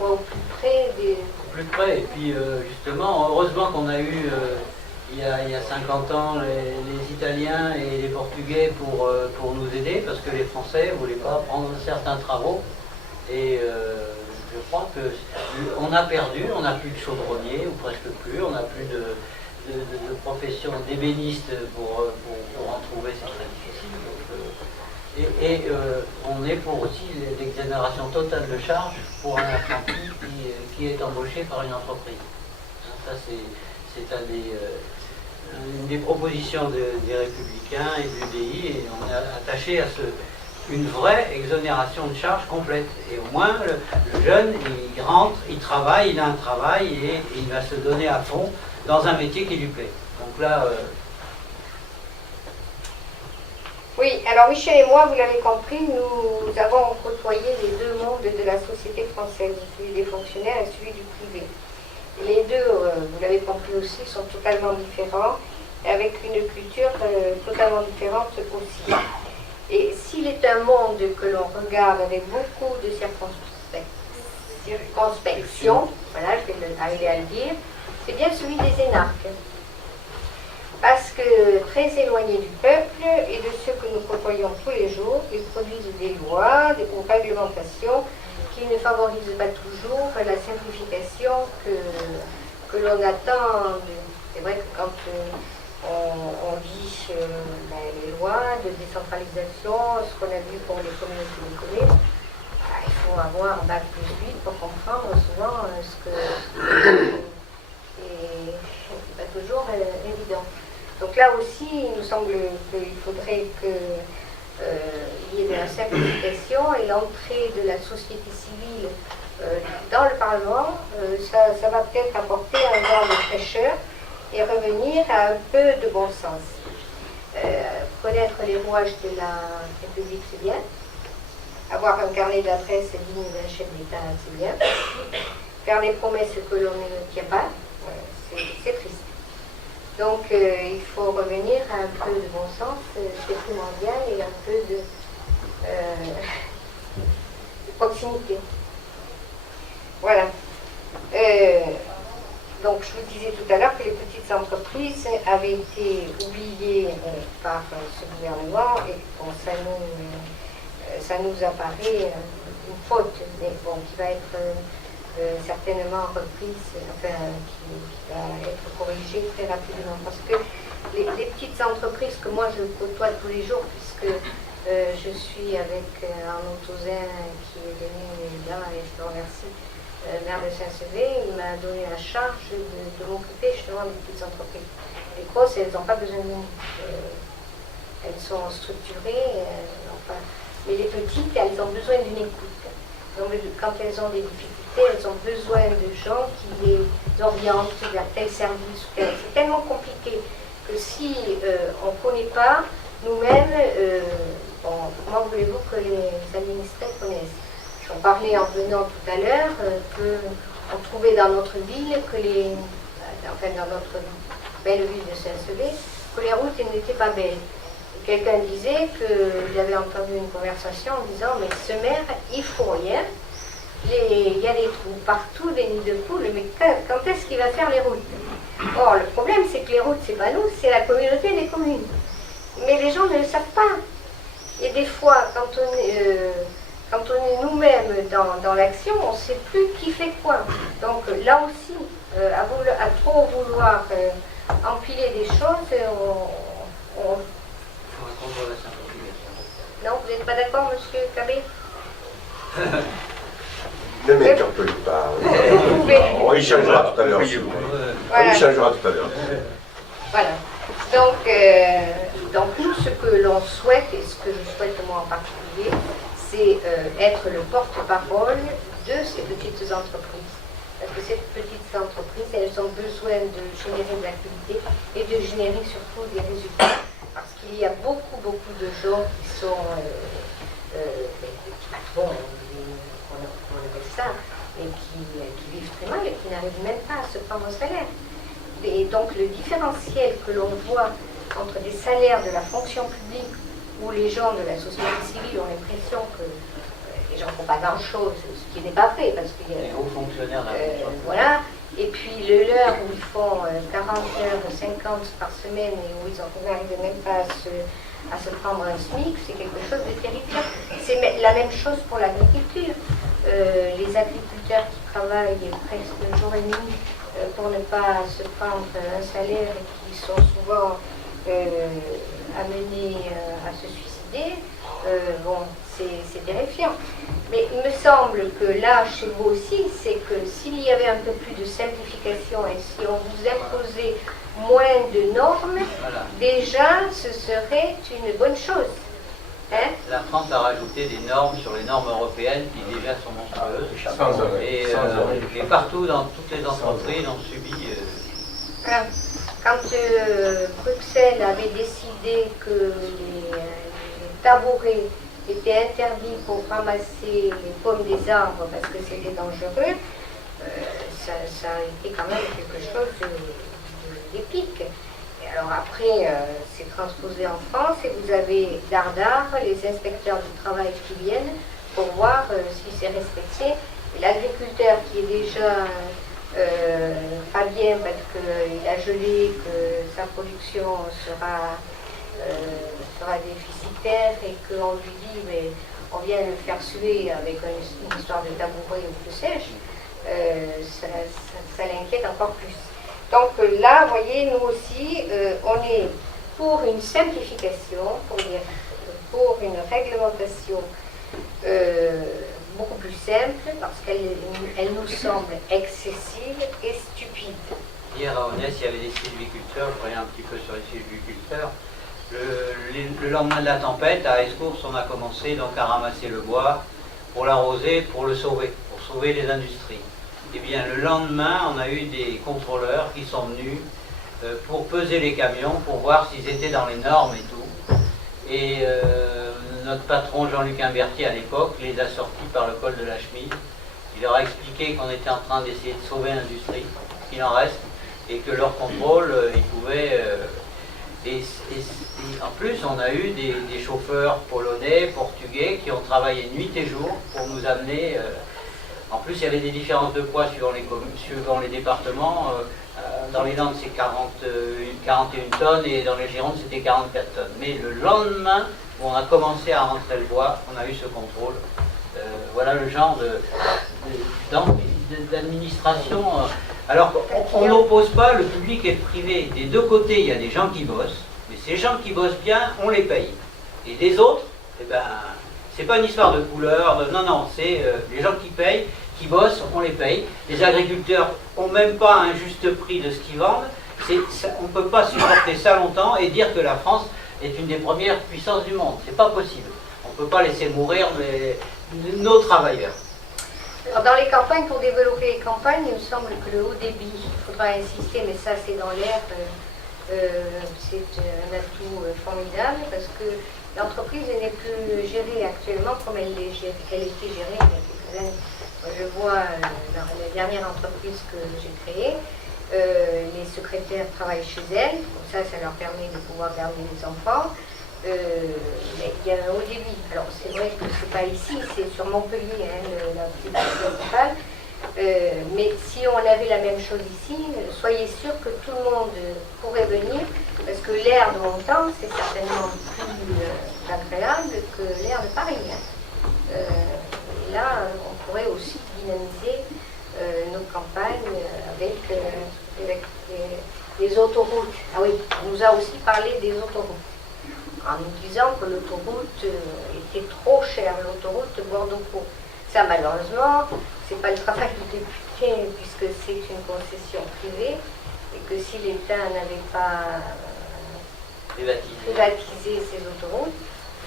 au plus près des... Au plus près, et puis justement, heureusement qu'on a eu, il y a 50 ans, les Italiens et les Portugais pour nous aider, parce que les Français ne voulaient pas prendre certains travaux. Et je crois qu'on a perdu, on n'a plus de chaudronnier, ou presque plus, on n'a plus de profession d'ébéniste pour en trouver, c'est très difficile. On est pour aussi l'exonération totale de charges pour un apprenti qui est embauché par une entreprise. Ça, c'est c'est une des propositions des Républicains et de l'UDI, et on a attaché à une vraie exonération de charges complète. Et au moins, le jeune, il rentre, il travaille, il a un travail et il va se donner à fond dans un métier qui lui plaît. Donc là... Oui, alors Michel et moi, vous l'avez compris, nous avons côtoyé les deux mondes de la société française, celui des fonctionnaires et celui du privé. Les deux, vous l'avez compris aussi, sont totalement différents, avec une culture totalement différente aussi. Et s'il est un monde que l'on regarde avec beaucoup de circonspection, voilà, je vais arriver à le dire, c'est bien celui des énarques. Parce que très éloignés du peuple et de ceux que nous côtoyons tous les jours, ils produisent des lois ou réglementations qui ne favorisent pas toujours la simplification que l'on attend. C'est vrai que quand on dit les lois de décentralisation, ce qu'on a vu pour les communautés de communes, il faut avoir un bac plus 8 pour comprendre souvent ce que... Et c'est pas toujours évident. Donc là aussi, il nous semble qu'il faudrait qu'il y ait de la simplification et l'entrée de la société civile dans le Parlement, ça va peut-être apporter un genre de fraîcheur et revenir à un peu de bon sens. Connaître les rouages de la République, c'est bien. Avoir un carnet d'adresses digne d'un chef d'État, c'est bien. Faire des promesses que l'on ne tient pas, c'est triste. Donc il faut revenir à un peu de bon sens, c'est primordial, et un peu de proximité. Voilà. Donc je vous disais tout à l'heure que les petites entreprises avaient été oubliées par ce gouvernement, et bon, ça nous apparaît une faute, mais bon, qui va être certainement reprise, enfin, qui va être corrigée très rapidement. Parce que les petites entreprises que moi je côtoie tous les jours, puisque je suis avec Arnaud Tauzin qui est venu là, et je le remercie, maire de Saint-Sevé, il m'a donné la charge de m'occuper justement des petites entreprises. Les grosses, elles n'ont pas besoin de nous. Elles sont structurées, enfin, mais les petites, elles ont besoin d'une écoute. Donc, quand elles ont des difficultés, elles ont besoin de gens qui les orientent vers tel service. C'est tellement compliqué que si on ne connaît pas, nous-mêmes, comment voulez-vous que les administrés connaissent? J'en parlais en venant tout à l'heure, qu'on trouvait dans notre ville, dans notre belle ville de Saint-Sevé, que les routes n'étaient pas belles. Quelqu'un disait qu'il avait entendu une conversation en disant « Mais ce maire, il ne faut rien. Il y a des trous partout, des nids de poules, mais quand est-ce qu'il va faire les routes ?» Or, le problème, c'est que les routes, c'est pas nous, c'est la communauté des communes. Mais les gens ne le savent pas. Et des fois, quand on est nous-mêmes dans l'action, on ne sait plus qui fait quoi. Donc là aussi, à trop vouloir empiler des choses, on contre la simplification. Non, vous n'êtes pas d'accord, monsieur Cabé? Le mec un peu pas. On y changera tout à l'heure. On y changera tout à l'heure. Voilà. Donc nous, ce que l'on souhaite, et ce que je souhaite moi en particulier, c'est être le porte-parole de ces petites entreprises. Parce que ces petites entreprises, elles ont besoin de générer de l'activité et de générer surtout des résultats. Parce qu'il y a beaucoup de gens qui sont des patrons, on appelle ça, et qui vivent très mal et qui n'arrivent même pas à se prendre un salaire. Et donc le différentiel que l'on voit entre des salaires de la fonction publique où les gens de la société civile ont l'impression que les gens ne font pas grand-chose, ce qui n'est pas vrai, parce qu'il y a les hauts fonctionnaires voilà. Et puis le leur où ils font 40 heures, 50 par semaine et où ils n'arrivent même pas à se prendre un SMIC, c'est quelque chose de terrifiant. C'est la même chose pour l'agriculture. Les agriculteurs qui travaillent presque jour et nuit pour ne pas se prendre un salaire et qui sont souvent amenés à se suicider, c'est terrifiant. Mais il me semble que là, chez vous aussi, c'est que s'il y avait un peu plus de simplification et si on vous imposait moins de normes, Voilà. déjà, ce serait une bonne chose. Hein? La France a rajouté des normes sur les normes européennes qui déjà sont monstrueuses. Sans arrêt. Et partout, dans toutes les entreprises, on subit. Voilà. Quand Bruxelles avait décidé que les tabourets étaient interdits pour ramasser les pommes des arbres parce que c'était dangereux, ça a été quand même quelque chose d'épique. Et alors après, c'est transposé en France et vous avez dardard les inspecteurs du travail qui viennent pour voir si c'est respecté. Et l'agriculteur qui est déjà pas bien parce qu'il a gelé, que sa production sera déficitaire et qu'on lui dit mais on vient le faire suer avec une histoire de tabouret ou que sais-je, ça l'inquiète encore plus. Donc là, vous voyez, nous aussi, on est pour une simplification, pour une réglementation beaucoup plus simple, parce qu'elle nous semble excessive et stupide. Hier à Aunès, il y avait des sylviculteurs, je reviens un petit peu sur les sylviculteurs. Le lendemain de la tempête, à Escours, on a commencé donc à ramasser le bois pour l'arroser, pour le sauver, pour sauver les industries. Et bien le lendemain, on a eu des contrôleurs qui sont venus pour peser les camions, pour voir s'ils étaient dans les normes et tout. Et notre patron Jean-Luc Imberti à l'époque les a sortis par le col de la chemise. Il leur a expliqué qu'on était en train d'essayer de sauver l'industrie, qu'il en reste, et que leur contrôle, ils pouvaient... en plus, on a eu des chauffeurs polonais, portugais, qui ont travaillé nuit et jour pour nous amener... en plus, il y avait des différences de poids suivant les départements. Dans les Landes, c'est 41 tonnes et dans les Girondes, c'était 44 tonnes. Mais le lendemain, où on a commencé à rentrer le bois, on a eu ce contrôle. Voilà le genre d'administration. Alors, on n'oppose pas le public et le privé. Des deux côtés, il y a des gens qui bossent, mais ces gens qui bossent bien, on les paye. Et des autres, eh ben, c'est pas une histoire de couleur, non, c'est les gens qui payent, qui bossent, on les paye. Les agriculteurs n'ont même pas un juste prix de ce qu'ils vendent. On ne peut pas supporter ça longtemps et dire que la France est une des premières puissances du monde. C'est pas possible. On ne peut pas laisser mourir nos travailleurs. Alors, dans les campagnes, pour développer les campagnes, il me semble que le haut débit, il faudra insister, mais ça c'est dans l'air, c'est un atout formidable parce que l'entreprise n'est plus gérée actuellement comme elle était gérée il y a quelques années. Je vois dans la dernière entreprise que j'ai créée, les secrétaires travaillent chez elles, comme ça leur permet de pouvoir garder les enfants. Mais il y a un haut débit. Alors c'est vrai que c'est pas ici, c'est sur Montpellier, la petite principale. Mais si on avait la même chose ici, soyez sûr que tout le monde pourrait venir, parce que l'air de Montant, c'est certainement plus agréable que l'air de Paris. Et là, on pourrait aussi dynamiser nos campagnes avec les autoroutes. Ah oui, on nous a aussi parlé des autoroutes, en nous disant que l'autoroute était trop chère, l'autoroute Bordeaux-Pau. Ça, malheureusement, c'est pas le travail du député, puisque c'est une concession privée, et que si l'État n'avait pas privatisé ces autoroutes,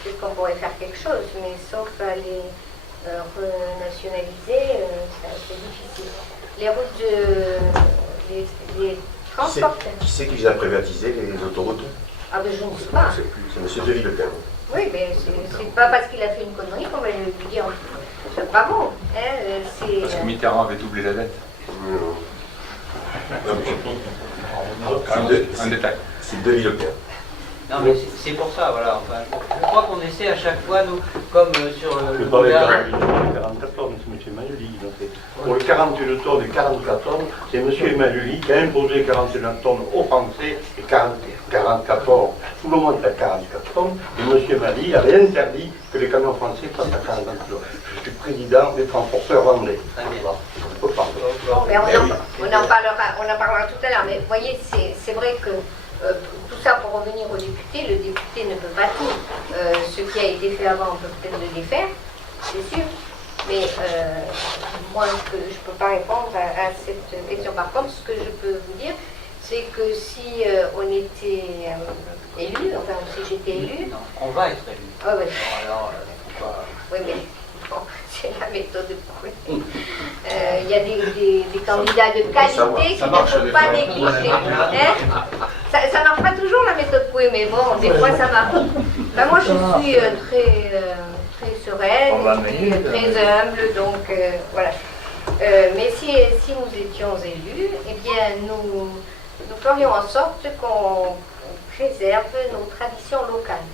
peut-être qu'on pourrait faire quelque chose, mais sauf à les renationaliser, c'est difficile. Les routes les transporteurs. Qui c'est qui les a privatisés, les autoroutes? Ah ben je ne sais pas. C'est M. De Villepin. Oui, mais c'est pas parce qu'il a fait une connerie qu'on va lui dire bravo. Parce que Mitterrand avait doublé la dette. Un détail. C'est De Villepin. Non, mais c'est pour ça, voilà. Enfin, je crois qu'on essaie à chaque fois, nous, comme sur le Dans les gouvernement. 44 tonnes, c'est M. Emmanueli. Pour les 41 tonnes et 44 tonnes, c'est M. Emmanueli qui a imposé 41 tonnes aux Français et 44 tonnes. Tout le monde est à 44 tonnes. Et M. Emmanueli avait interdit que les camions français passent à 40 tonnes. Je suis président des transporteurs anglais. Très bien. Voilà. Je peux pas. Bon, mais on en parlera tout à l'heure. Mais vous voyez, c'est vrai que tout ça pour revenir au député, le député ne peut pas tout. Ce qui a été fait avant, on peut peut-être le défaire, c'est sûr. Mais moi, je ne peux pas répondre à cette question. Par contre, ce que je peux vous dire, c'est que si on était élu, enfin si j'étais élu... Non, on va être élu. Ah oui. Alors, Oui, mais bon, c'est la méthode de Proué. Il y a des candidats de qualité qui ne faut pas négliger. Hein? Ça marche pas toujours la méthode Proué, mais bon, des fois ça marche. Ben, moi, je suis très sereine, très humble, donc voilà. Mais si nous étions élus, eh bien, nous ferions en sorte qu'on préserve nos traditions locales.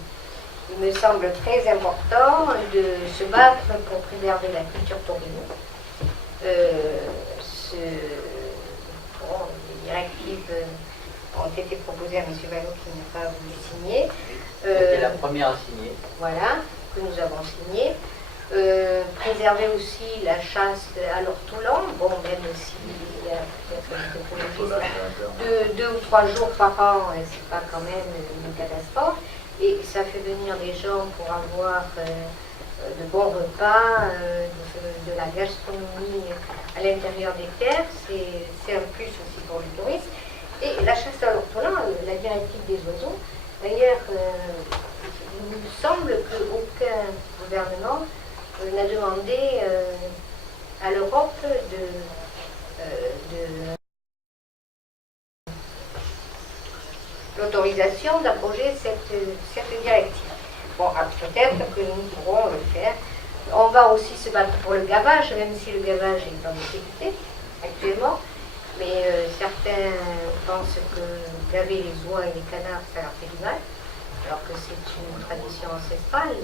Il me semble très important de se battre pour préserver la culture taurine. Les directives ont été proposées à M. Vallot qui n'a pas voulu signer. c'était la première à signer. Voilà, que nous avons signé. Préserver aussi la chasse à l'ortolan, bon, même si il y a peut-être 2 ou 3 jours par an, c'est pas quand même une catastrophe. Et ça fait venir des gens pour avoir de bons repas, de la gastronomie à l'intérieur des terres. C'est un plus aussi pour le tourisme. Et la chasse à l'ortolan, la directive des oiseaux, d'ailleurs, il me semble qu'aucun gouvernement n'a demandé à l'Europe l'autorisation d'abroger cette directive. Bon, peut-être que nous pourrons le faire. On va aussi se battre pour le gavage, même si le gavage est en difficulté actuellement. Mais certains pensent que gaver les oies et les canards, ça leur fait du mal, alors que c'est une tradition ancestrale.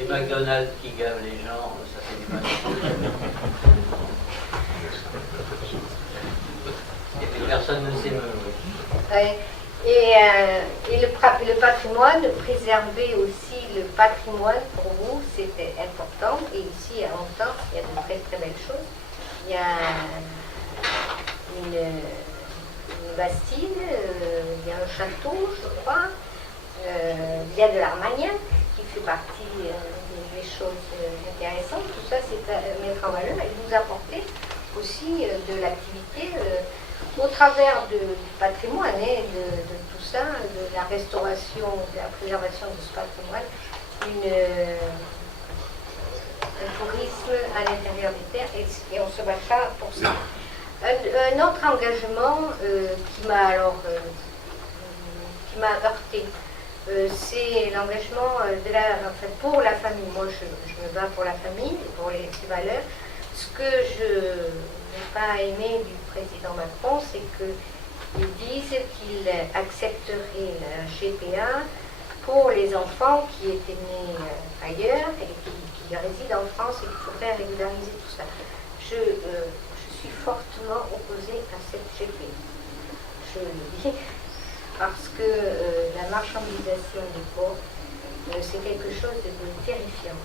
Et McDonald's qui gave les gens, ça fait du mal. Et personne ne s'émeut. Ouais. Et le patrimoine, préserver aussi le patrimoine pour vous, c'était important. Et ici, à Hontan, il y a de très très belles choses. Il y a une bastide, il y a un château, je crois. Il y a de l'Armagnac qui fait partie des choses intéressantes. Tout ça, c'est à mettre en valeur et vous apporter aussi de l'activité au travers du patrimoine et de tout ça, de la restauration, de la préservation de ce patrimoine, un tourisme à l'intérieur des terres et on se battra pour ça. Un autre engagement qui m'a heurté, c'est l'engagement pour la famille. Moi, je me bats pour la famille, pour les valeurs. Ce que je n'ai pas aimé du président Macron, c'est qu'ils disent qu'il accepterait la GPA pour les enfants qui étaient nés ailleurs et qui résident en France et qu'il faudrait régulariser tout ça. Je suis fortement opposée à cette GPA. Je le dis parce que la marchandisation des corps, c'est quelque chose de terrifiant.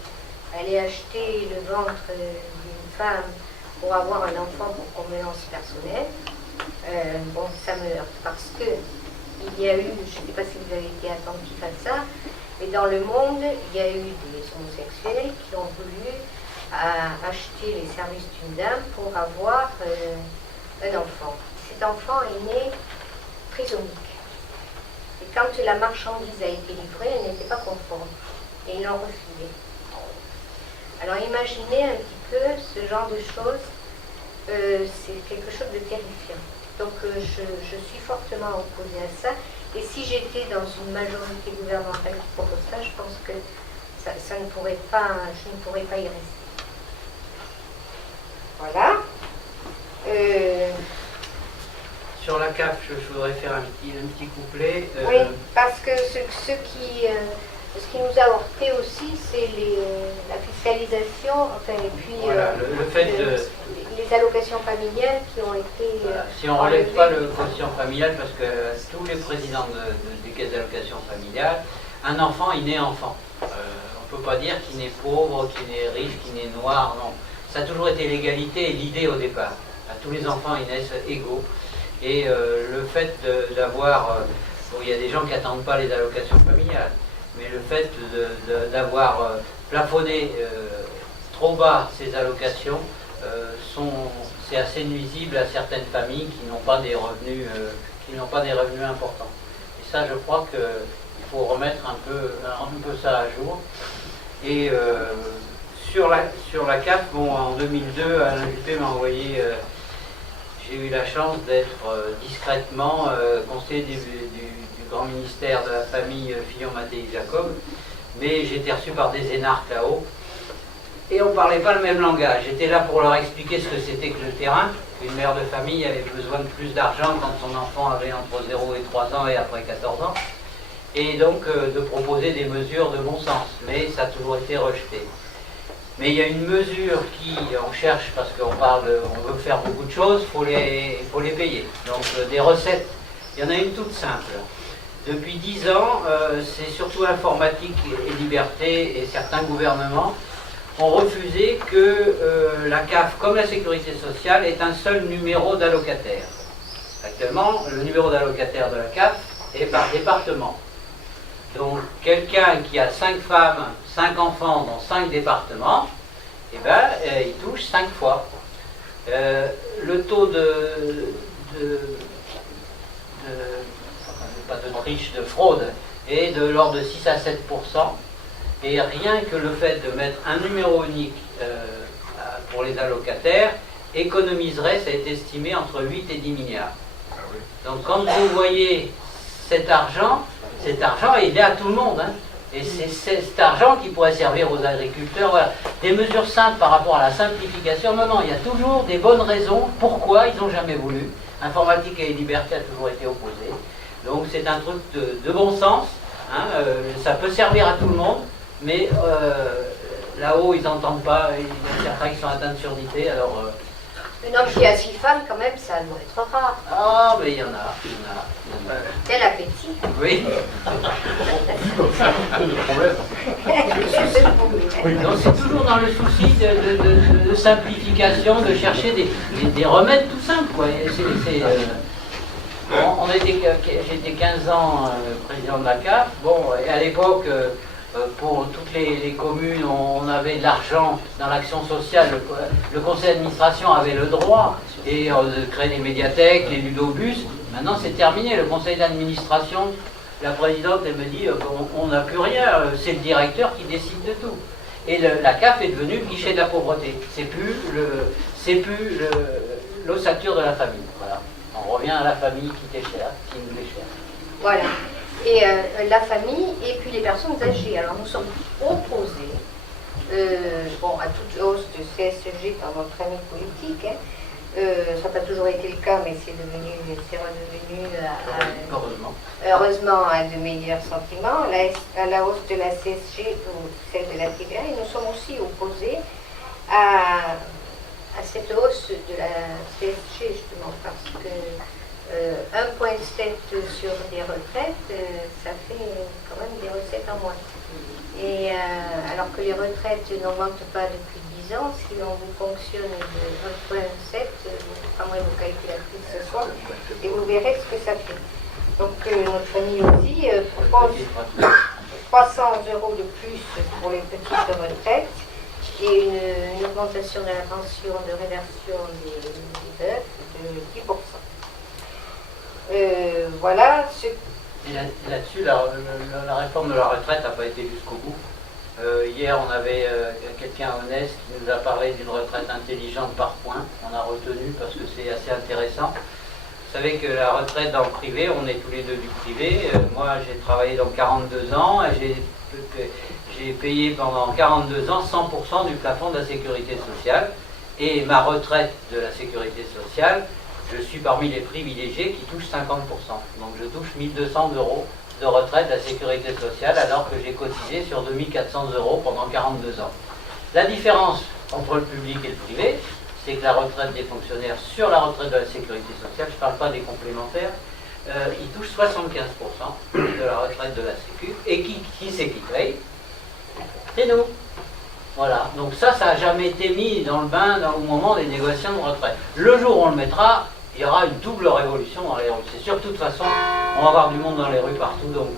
Aller acheter le ventre d'une femme pour avoir un enfant pour convenance personnelle, bon, ça me heurte parce que il y a eu, je ne sais pas si vous avez été attentif à ça, mais dans le monde, il y a eu des homosexuels qui ont voulu acheter les services d'une dame pour avoir un enfant. Cet enfant est né prisonnier. Et quand la marchandise a été livrée, elle n'était pas conforme. Et ils l'ont refusée. Alors imaginez un petit peu ce genre de choses, c'est quelque chose de terrifiant. Donc je suis fortement opposée à ça. Et si j'étais dans une majorité gouvernementale qui propose ça, je pense que je ne pourrais pas y rester. Voilà. Sur la CAF, je voudrais faire un petit couplet. Oui, parce que ce qui nous a heurté aussi, c'est la fiscalisation, enfin, et puis voilà, le fait les allocations familiales qui ont été... si on n'enlève pas le quotient familial, parce que tous les présidents des caisses d'allocation familiale, un enfant, il naît enfant. On ne peut pas dire qu'il naît pauvre, qu'il naît riche, qu'il naît noir, non. Ça a toujours été l'égalité et l'idée au départ. Tous les enfants, ils naissent égaux. Et le fait d'avoir... bon, il y a des gens qui n'attendent pas les allocations familiales, mais le fait d'avoir plafonné trop trop bas ces allocations, c'est assez nuisible à certaines familles qui n'ont pas des revenus, importants. Et ça, je crois qu'il faut remettre un peu ça à jour. Et sur la CAF, bon, en 2002, Alain Juppé m'a envoyé, j'ai eu la chance d'être discrètement conseiller du grand ministère de la famille Fillon-Mattei-Jacob, mais j'étais reçu par des énarques là-haut, et on ne parlait pas le même langage. J'étais là pour leur expliquer ce que c'était que le terrain, qu'une mère de famille avait besoin de plus d'argent quand son enfant avait entre 0 et 3 ans et après 14 ans, et donc de proposer des mesures de bon sens, mais ça a toujours été rejeté. Mais il y a une mesure qui, on cherche, parce qu'on on veut faire beaucoup de choses, il faut les payer. Donc des recettes, il y en a une toute simple. Depuis 10 ans, c'est surtout Informatique et Liberté et certains gouvernements ont refusé que la CAF, comme la Sécurité sociale, ait un seul numéro d'allocataire. Actuellement, le numéro d'allocataire de la CAF est par département. Donc quelqu'un qui a 5 femmes, 5 enfants dans 5 départements, eh ben, il touche 5 fois. Le taux pas de triche, de fraude, est de l'ordre de 6 à 7%. Et rien que le fait de mettre un numéro unique pour les allocataires économiserait, ça a été estimé, entre 8 et 10 milliards. Donc quand vous voyez cet argent, il est à tout le monde. Hein. Et c'est cet argent qui pourrait servir aux agriculteurs. Voilà. Des mesures simples par rapport à la simplification. Non, il y a toujours des bonnes raisons pourquoi ils n'ont jamais voulu. Informatique et Liberté a toujours été opposé. Donc c'est un truc de bon sens. Hein. Ça peut servir à tout le monde. Mais là-haut, ils n'entendent pas. Il y a certains qui sont atteints de surdité. Alors, Un homme qui a 6 femmes, quand même, ça doit être rare. ah, mais il y en a. Quel appétit. Oui. Donc c'est toujours dans le souci de simplification, de chercher des remèdes tout simples, quoi. J'étais 15 ans président de la CAF. Bon, et à l'époque, pour toutes les communes, on avait de l'argent dans l'action sociale. Le conseil d'administration avait le droit de créer des médiathèques, les ludobus. Maintenant, c'est terminé. Le conseil d'administration, la présidente, elle me dit on n'a plus rien. C'est le directeur qui décide de tout. Et la CAF est devenue le guichet de la pauvreté. C'est plus l'ossature de la famille. Voilà. On revient à la famille qui nous est chère. Voilà. Et la famille et puis les personnes âgées. Alors nous sommes opposés à toute hausse de CSG par notre ami politique. Hein. Ça n'a pas toujours été le cas, mais c'est redevenu heureusement à de meilleurs sentiments. À la hausse de la CSG ou celle de la TVA, et nous sommes aussi opposés à cette hausse de la CSG, justement, parce que 1,7 sur des retraites, ça fait quand même des recettes en moins. Et alors que les retraites n'augmentent pas depuis 10 ans, si on vous fonctionne de 1,7, vous prendrez vos calculatrices ce soir et vous verrez ce que ça fait. Donc notre famille aussi propose 300 € de plus pour les petites retraites et une augmentation de la pension de réversion des veufs de 10%. Voilà. Et là-dessus, la réforme de la retraite n'a pas été jusqu'au bout. Hier, on avait quelqu'un à Onès qui nous a parlé d'une retraite intelligente par points. On a retenu parce que c'est assez intéressant. Vous savez que la retraite dans le privé, on est tous les deux du privé. Moi, j'ai travaillé dans 42 ans et j'ai payé pendant 42 ans 100% du plafond de la sécurité sociale. Et ma retraite de la sécurité sociale, je suis parmi les privilégiés qui touchent 50%. Donc je touche 1 200 € de retraite à la sécurité sociale alors que j'ai cotisé sur 2 400 € pendant 42 ans. La différence entre le public et le privé, c'est que la retraite des fonctionnaires sur la retraite de la sécurité sociale, je ne parle pas des complémentaires, ils touchent 75% de la retraite de la sécu. Et qui c'est qui paye? C'est nous. Voilà, donc ça n'a jamais été mis dans le bain au moment des négociations de retraite. Le jour où on le mettra, il y aura une double révolution dans les rues. C'est sûr, de toute façon, on va avoir du monde dans les rues partout. Donc,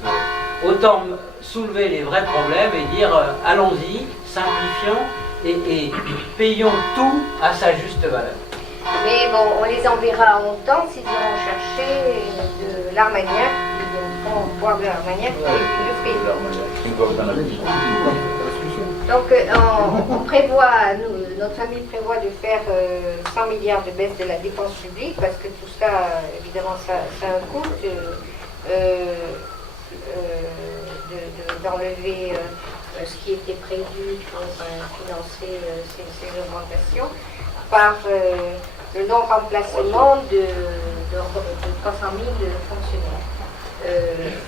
autant soulever les vrais problèmes et dire allons-y, simplifions et payons tout à sa juste valeur. Mais bon, on les enverra en temps s'ils iront chercher de l'Armagnac, ils vont boire de l'Armagnac et du fruit. Donc on prévoit, notre famille prévoit de faire 100 milliards de baisse de la dépense publique parce que tout ça, évidemment, ça a un coût d'enlever ce qui était prévu pour financer ces augmentations par le non-remplacement de 300 000 fonctionnaires.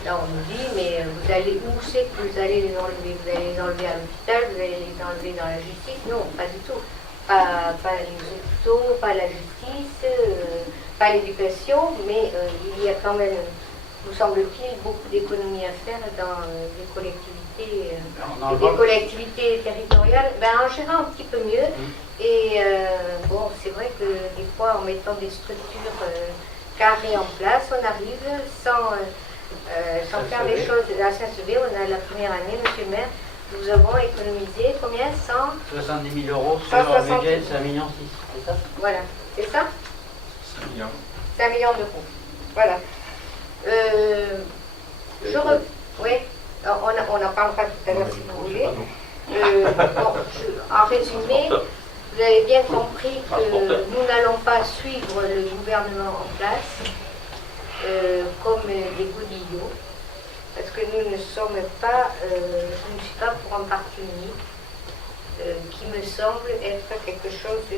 Là on nous dit, mais vous allez où c'est que vous allez les enlever? Vous allez les enlever à l'hôpital, vous allez les enlever dans la justice? Non, pas du tout. Pas les hôpitaux, pas la justice, pas l'éducation, mais il y a quand même, nous semble-t-il, beaucoup d'économies à faire dans les collectivités, des collectivités territoriales, en gérant un petit peu mieux. Et bon, c'est vrai que des fois, en mettant des structures carrées en place, on arrive sans faire les choses. À Saint-Sevé, on a la première année, monsieur le maire, nous avons économisé combien? 70 000 euros sur un budget de 5,6 millions, c'est ça? Voilà, c'est ça? 5 millions. 5 millions d'euros. Voilà. Oui, on en parlera tout à l'heure si vous voulez. En résumé, vous avez bien compris que nous n'allons pas suivre le gouvernement en place comme des godillots, parce que nous ne sommes pas, je ne suis pas pour un parti unique, qui me semble être quelque chose de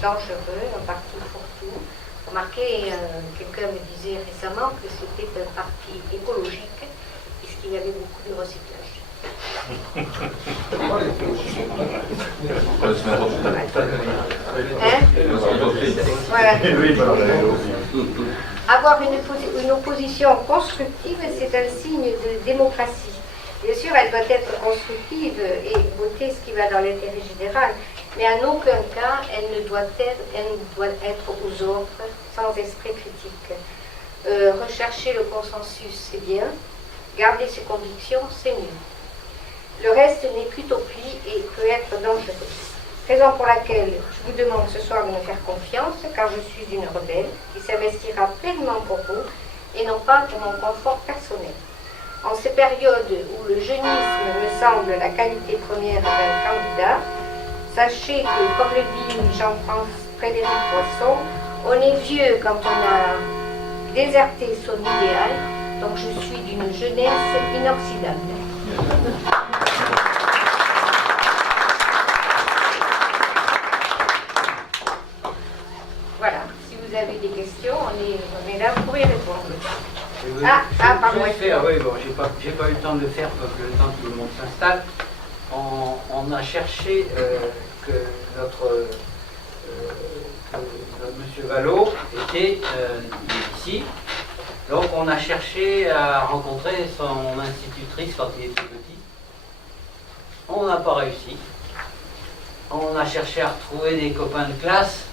dangereux, un parti fourre-tout. Remarquez, quelqu'un me disait récemment que c'était un parti écologique, puisqu'il y avait beaucoup de recyclage. Voilà. Avoir une opposition constructive, c'est un signe de démocratie. Bien sûr, elle doit être constructive et voter ce qui va dans l'intérêt général, mais en aucun cas, elle ne doit être aux autres, sans esprit critique. Rechercher le consensus, c'est bien. Garder ses convictions, c'est mieux. Le reste n'est qu'utopie et peut être dangereux. Raison pour laquelle je vous demande ce soir de me faire confiance, car je suis une rebelle qui s'investira pleinement pour vous et non pas pour mon confort personnel. En ces périodes où le jeunisme me semble la qualité première d'un candidat, sachez que, comme le dit Jean-Frédéric Poisson, on est vieux quand on a déserté son idéal, donc je suis d'une jeunesse inoxydable. Voilà, si vous avez des questions, on est là pour y répondre. Pardon. Oui, bon, j'ai pas eu le temps de le faire parce que le temps que tout le monde s'installe. On a cherché que Monsieur Vallot était ici. Donc on a cherché à rencontrer son institutrice quand il était petit. On n'a pas réussi. On a cherché à retrouver des copains de classe.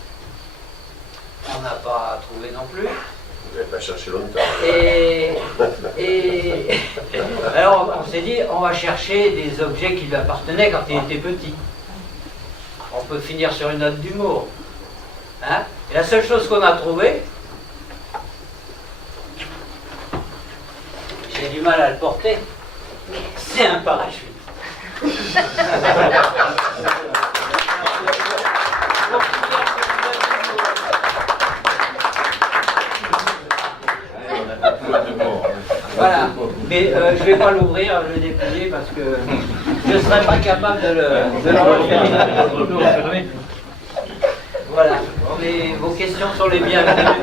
On n'a pas trouvé non plus. Vous n'avez pas cherché longtemps. Et alors on s'est dit, on va chercher des objets qui lui appartenaient quand il était petit. On peut finir sur une note d'humour. Hein? Et la seule chose qu'on a trouvée, j'ai du mal à le porter, c'est un parachute. Voilà, mais je ne vais pas l'ouvrir, le déplier parce que je ne serais pas capable de le refermer. Voilà, vos questions sont les bienvenues.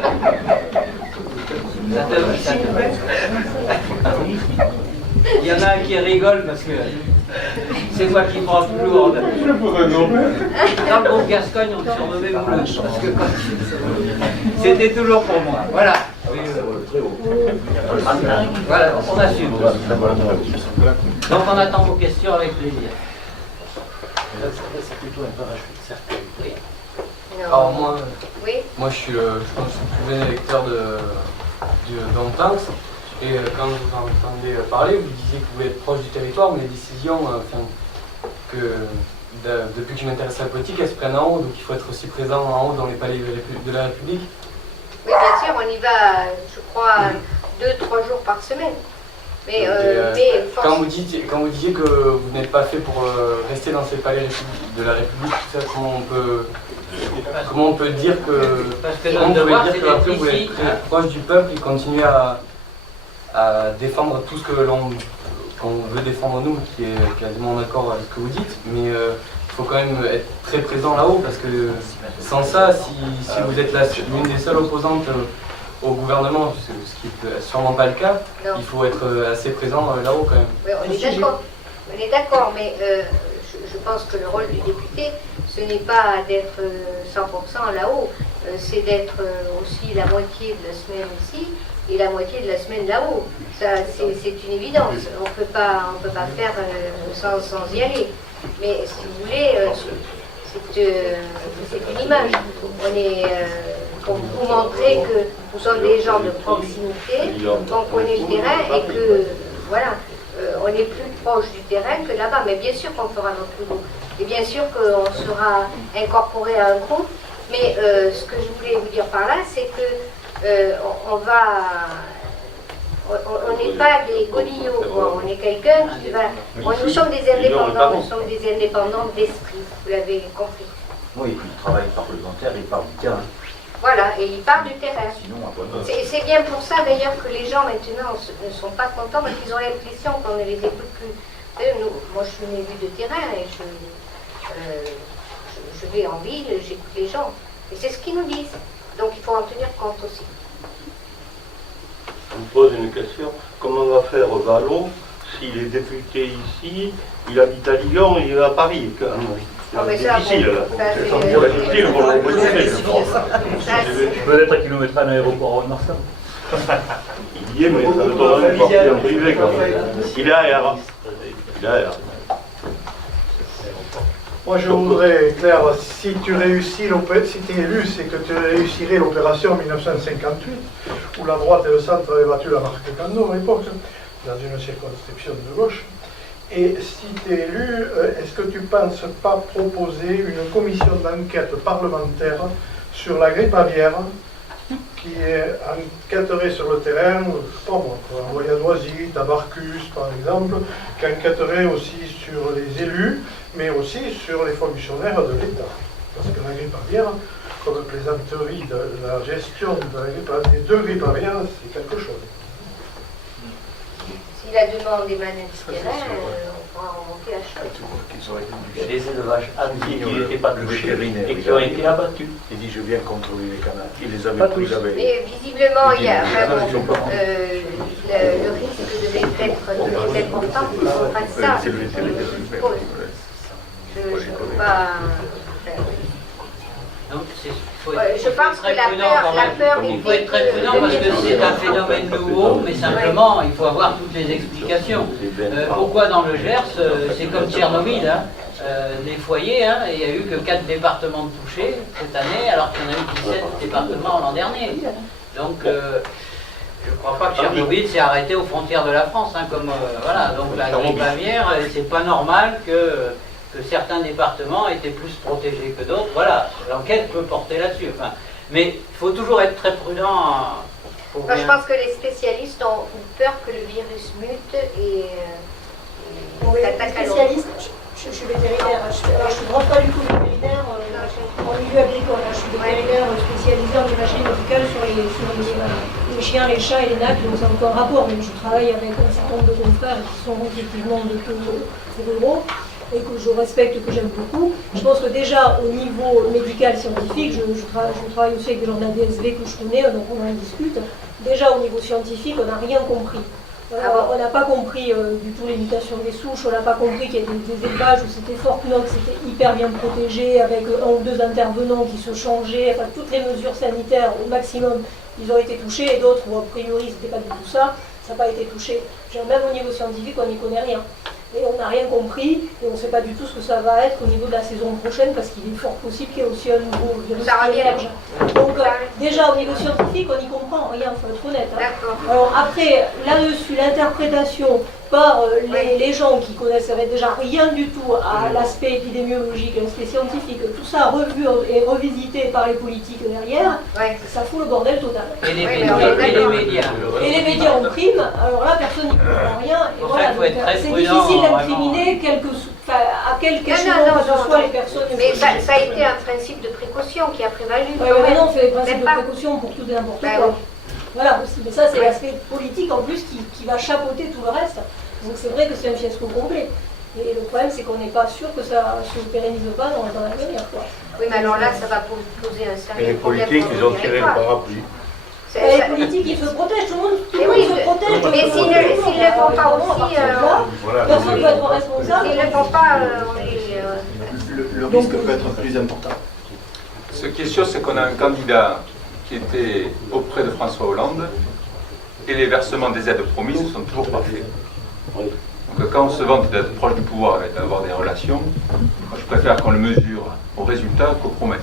Il y en a un qui rigole parce que c'est moi qui prends le plus lourd. Dans le groupe Gascogne, on me surnommait Mouleuse parce que c'était toujours pour moi. Voilà. Voilà, on assume. Donc on attend vos questions avec plaisir. C'est plutôt un parachute certain. Oui. Alors moi, Oui. moi je pense que je suis plus électeur d'Antanx. Et quand vous entendez parler, vous disiez que vous voulez être proche du territoire, mais les décisions depuis que je m'intéresse à la politique, elles se prennent en haut, donc il faut être aussi présent en haut dans les palais de la République. Oui, bien sûr, on y va, je crois, 2-3 jours par semaine. Mais, quand vous disiez que vous n'êtes pas fait pour rester dans ces palais de la République, tout ça, comment on peut dire que... Parce que comment notre vous devoir, pouvez dire c'est que après d'être vous êtes ici. très proche du peuple et continuer à défendre tout ce qu'on veut défendre nous, qui est quasiment en accord avec ce que vous dites, mais il faut quand même être très présent là-haut, parce que sans ça, si vous êtes l'une des seules opposantes au gouvernement, ce qui n'est sûrement pas le cas, non. il faut être assez présent là-haut quand même. Oui, on est d'accord. On est d'accord, mais je pense que le rôle du député, ce n'est pas d'être 100% là-haut, c'est d'être aussi la moitié de la semaine ici et la moitié de la semaine là-haut. Ça, c'est une évidence. On peut pas faire sans y aller. Mais si vous voulez, c'est une image. On est pour vous montrer que nous sommes des gens de proximité, qu'on connaît le terrain et que voilà, on est plus proche du terrain que là-bas. Mais bien sûr qu'on fera notre boulot. Et bien sûr qu'on sera incorporé à un groupe. Mais ce que je voulais vous dire par là, c'est que on n'est pas des godillots, on est quelqu'un qui va... nous sommes des indépendants d'esprit, vous l'avez compris. Oui, il travaille parlementaire, il parle du terrain. Voilà, et il part du terrain. Sinon, à quoi de... C'est bien pour ça d'ailleurs que les gens maintenant ne sont pas contents parce qu'ils ont l'impression qu'on ne les écoute plus. Moi je suis une élue de terrain et je vais en ville, j'écoute les gens. Et c'est ce qu'ils nous disent. Donc il faut en tenir compte aussi. Je vous pose une question. Comment va faire Vallon s'il est député ici, il habite à Lyon et il est à Paris quand même. C'est difficile là. C'est difficile pour le Peut-être qu'il nous mettra un aéroport à Marseille. Il y est, mais ça me donne une partie en privé quand même. Il est aérien. Il est aérien. Moi je voudrais, Claire, si tu es élu, c'est que tu réussirais l'opération 1958, où la droite et le centre avaient battu la marque Candon à l'époque, dans une circonscription de gauche. Et si tu es élu, est-ce que tu ne penses pas proposer une commission d'enquête parlementaire sur la grippe aviaire, qui enquêterait sur le terrain, je sais pas moi, envoyer à Noisy, Tabarcus par exemple, qui enquêterait aussi sur les élus, mais aussi sur les fonctionnaires de l'État. Parce que la grippe aviaire, comme plaisanterie de la gestion de la grippe aviaire, des deux grippes aviaires, c'est quelque chose. Si la demande émane du terrain, on pourra remonter à chaud. Il y a des élevages entiers qui n'étaient pas touchés et qui ont été abattus. Il dit je viens contrôler les canards. Il les avait pris la veille. Mais visiblement, il y a vraiment le risque devait être important pour qu'on fasse ça. Je ne peux pas... Donc, je pense que la peur il faut être très prudent parce que c'est un phénomène nouveau, mais simplement il faut avoir toutes les explications. Pourquoi dans le Gers, c'est comme Tchernobyl, hein, les foyers, hein, il n'y a eu que 4 départements touchés cette année, alors qu'il y en a eu 17 départements l'an dernier. Donc je ne crois pas que Tchernobyl s'est arrêté aux frontières de la France, hein, comme voilà. Donc la grippe aviaire, c'est pas normal que certains départements étaient plus protégés que d'autres. Voilà, l'enquête peut porter là-dessus. Enfin, mais il faut toujours être très prudent. Moi, je pense que les spécialistes ont peur que le virus mute et s'attaque à l'autre. Je suis vétérinaire. Alors, je ne rentre pas du tout vétérinaire en milieu agricole. Je suis vétérinaire spécialisé en imagerie médicale sur les chiens, les chats et les nacs. Donc, c'est encore un rapport. Mais je travaille avec un certain nombre de confrères qui sont effectivement de ruraux et que je respecte, que j'aime beaucoup. Je pense que déjà, au niveau médical, scientifique, je travaille aussi avec des gens de la DSV que je connais, donc on en discute. Déjà, au niveau scientifique, on n'a rien compris. On n'a pas compris du tout les mutations des souches, on n'a pas compris qu'il y avait des élevages où c'était Fort Knox, c'était hyper bien protégé, avec 1 ou 2 intervenants qui se changeaient, enfin toutes les mesures sanitaires au maximum, ils ont été touchés, et d'autres où a priori c'était pas du tout ça, ça n'a pas été touché. Même au niveau scientifique, on n'y connaît rien. Et on n'a rien compris, et on ne sait pas du tout ce que ça va être au niveau de la saison prochaine, parce qu'il est fort possible qu'il y ait aussi un nouveau virus qui émerge. Donc déjà au niveau scientifique, on n'y comprend rien, il faut être honnête. Hein. Alors après, là-dessus, l'interprétation par les gens qui connaisseraient déjà rien du tout à l'aspect épidémiologique, l'aspect scientifique, tout ça revu et revisité par les politiques derrière, ça fout le bordel total. Et les médias. Et les médias en prime, alors là personne n'y comprend rien, et voilà, c'est difficile d'incriminer à quelque échelon que ce soit les personnes. Mais ça a été un principe de précaution qui a prévalu. Oui, mais maintenant on fait des principes de précaution pour tout et n'importe quoi. Voilà, aussi. Mais ça c'est l'aspect politique en plus qui va chapeauter tout le reste. Donc c'est vrai que c'est un fiasco complet. Et le problème c'est qu'on n'est pas sûr que ça ne se pérennise pas dans l'avenir. Oui, mais alors là ça va poser un sérieux les problème. politiques, ils ont tiré le parapluie. Les politiques, ils se protègent, tout le monde se protège. Mais s'ils ne le font pas aussi, personne ne va être responsable. S'ils ne le font pas, le risque peut être plus important. Ce qui est sûr, c'est qu'on a un candidat qui était auprès de François Hollande et les versements des aides promises ne sont toujours pas faits. Donc quand on se vante d'être proche du pouvoir et d'avoir des relations, moi, je préfère qu'on le mesure au résultat qu'aux promesses.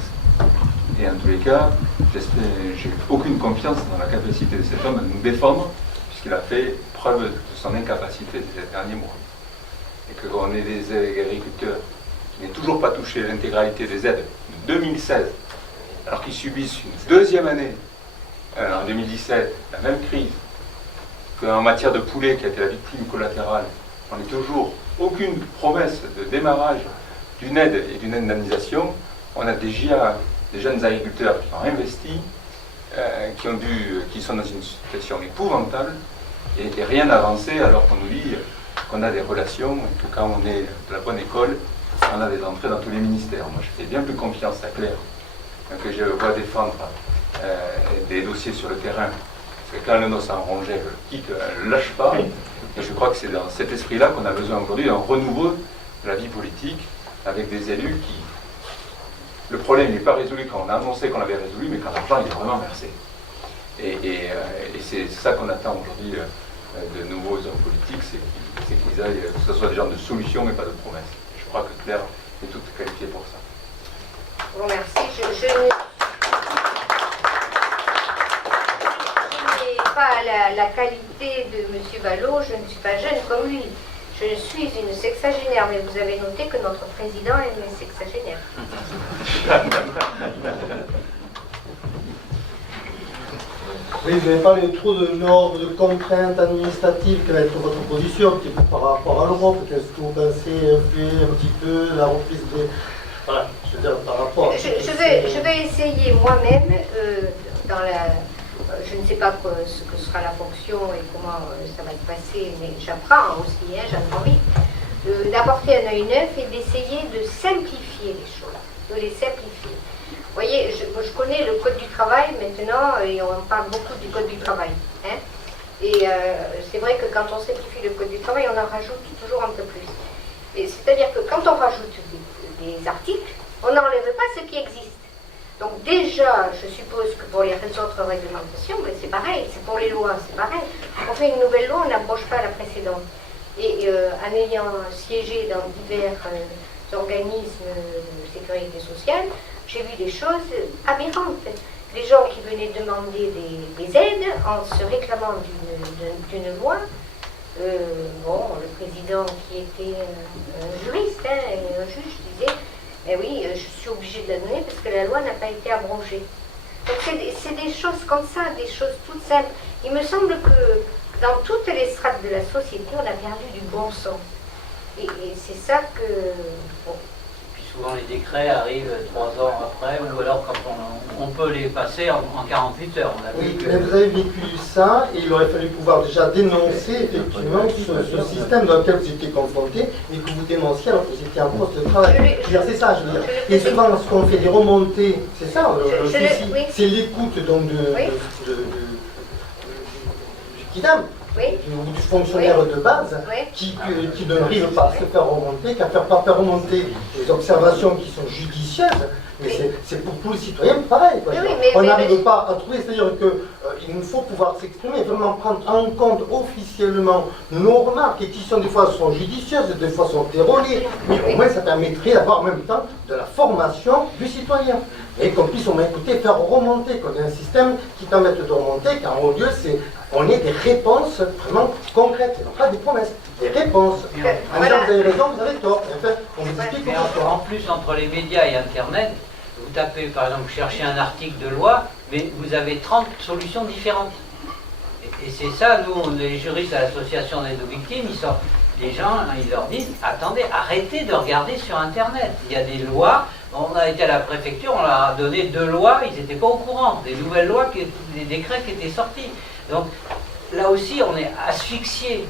Et en tous les cas, j'ai aucune confiance dans la capacité de cet homme à nous défendre, puisqu'il a fait preuve de son incapacité ces derniers mois. Et qu'on ait des agriculteurs qui n'aient toujours pas touché l'intégralité des aides de 2016, alors qu'ils subissent une deuxième année, en 2017, la même crise, qu'en matière de poulet qui a été la victime collatérale, on n'a toujours aucune promesse de démarrage d'une aide et d'une indemnisation. On a des GIA, des jeunes agriculteurs qui ont investi, qui sont dans une situation épouvantable, et rien n'a avancé alors qu'on nous dit qu'on a des relations, et que quand on est de la bonne école, on a des entrées dans tous les ministères. Moi je fais bien plus confiance à Claire, que je vois défendre des dossiers sur le terrain. Parce que quand le nos en rongé, elle ne lâche pas. Et je crois que c'est dans cet esprit-là qu'on a besoin aujourd'hui d'un renouveau de la vie politique, avec des élus qui... Le problème n'est pas résolu quand on a annoncé qu'on l'avait résolu, mais quand l'argent est vraiment versé. Et c'est ça qu'on attend aujourd'hui de nouveaux hommes politiques, c'est qu'ils aillent, que ce soit des gens de solutions, mais pas de promesses. Je crois que Claire est toute qualifiée pour ça. Je vous remercie. Je n'ai pas la qualité de M. Ballot, je ne suis pas jeune comme lui. Je suis une sexagénaire, mais vous avez noté que notre président est une sexagénaire. Oui, vous avez parlé trop de normes, de contraintes administratives. Quelle va être votre position par rapport à l'Europe? Qu'est-ce que vous pensez faire un petit peu la reprise des... Voilà, je veux dire, par rapport... Je vais essayer moi-même, je ne sais pas ce que sera la fonction et comment ça va se passer, mais j'apprends aussi, j'apprends vite, d'apporter un œil neuf et d'essayer de simplifier les choses, de les simplifier. Vous voyez, je connais le code du travail maintenant, et on parle beaucoup du code du travail. Et c'est vrai que quand on simplifie le code du travail, on en rajoute toujours un peu plus. C'est-à-dire que quand on rajoute des articles, on n'enlève pas ce qui existe. Donc déjà, je suppose que pour les autres réglementations, ben c'est pareil, c'est pour les lois, c'est pareil. On fait une nouvelle loi, on n'abroge pas la précédente. Et en ayant siégé dans divers organismes de sécurité sociale, j'ai vu des choses aberrantes. Les gens qui venaient demander des aides en se réclamant d'une loi, le président qui était un juriste, un juge, disait « Eh oui, je suis obligé de la donner parce que la loi n'a pas été abrogée. » Donc c'est des choses comme ça, des choses toutes simples. Il me semble que dans toutes les strates de la société, on a perdu du bon sens. Et c'est ça que... Bon. Puis souvent les décrets arrivent 3 ans après, ou alors quand on peut les passer en 48 heures. Oui, mais vous avez vécu ça, et il aurait fallu pouvoir déjà dénoncer effectivement ce système dans lequel vous étiez confronté, mais que vous dénonciez alors que vous étiez en poste de travail. C'est ça, je veux dire. Et souvent, lorsqu'on fait des remontées, c'est ça le souci, c'est l'écoute donc du kidam. Du fonctionnaire de base qui ne n'arrive pas à se faire remonter, qu'à pas faire remonter les observations qui sont judicieuses, Mais c'est pour tous les citoyens pareil. Quoi. On n'arrive pas à trouver, c'est-à-dire qu'il nous faut pouvoir s'exprimer, vraiment prendre en compte officiellement nos remarques, et qui sont des fois sont judicieuses, des fois sont erronées, mais au moins ça permettrait d'avoir en même temps de la formation du citoyen. Et qu'on puisse au moins écouter, faire remonter, qu'on ait un système qui permette de remonter, car au lieu, on ait des réponses vraiment concrètes, et non pas des promesses, des réponses. En disant vous avez raison, vous avez tort. Et enfin, on vous explique mais en plus, entre les médias et Internet, vous tapez, par exemple, vous cherchez un article de loi, mais vous avez 30 solutions différentes. Et c'est ça, nous, les juristes à l'association d'aide aux victimes, les gens, ils leur disent, attendez, arrêtez de regarder sur Internet. Il y a des lois, on a été à la préfecture, on leur a donné 2 lois, ils n'étaient pas au courant, des nouvelles lois, des décrets qui étaient sortis. Donc, là aussi, on est asphyxié.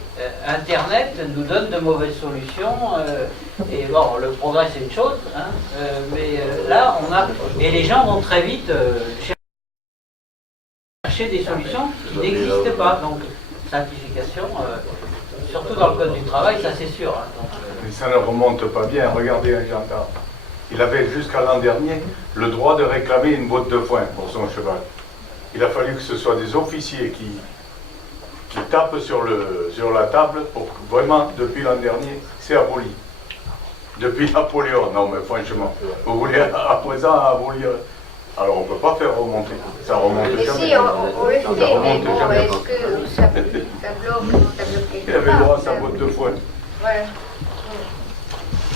Internet nous donne de mauvaises solutions. Et bon, le progrès, c'est une chose. Hein, mais là, on a... Et les gens vont très vite chercher des solutions qui n'existent pas. Donc, simplification, surtout dans le code du travail, ça c'est sûr. Hein, donc, mais ça ne remonte pas bien. Regardez un gendarme. Il avait jusqu'à l'an dernier le droit de réclamer une botte de foin pour son cheval. Il a fallu que ce soit des officiers qui tapent sur la table pour que vraiment, depuis l'an dernier, c'est aboli. Depuis Napoléon, non mais franchement, vous voulez à présent abolir. Alors on ne peut pas faire remonter, ça remonte mais jamais. Si, on le fait, mais bon, est-ce que ça bloque Il avait le droit à sa botte de foin. Voilà.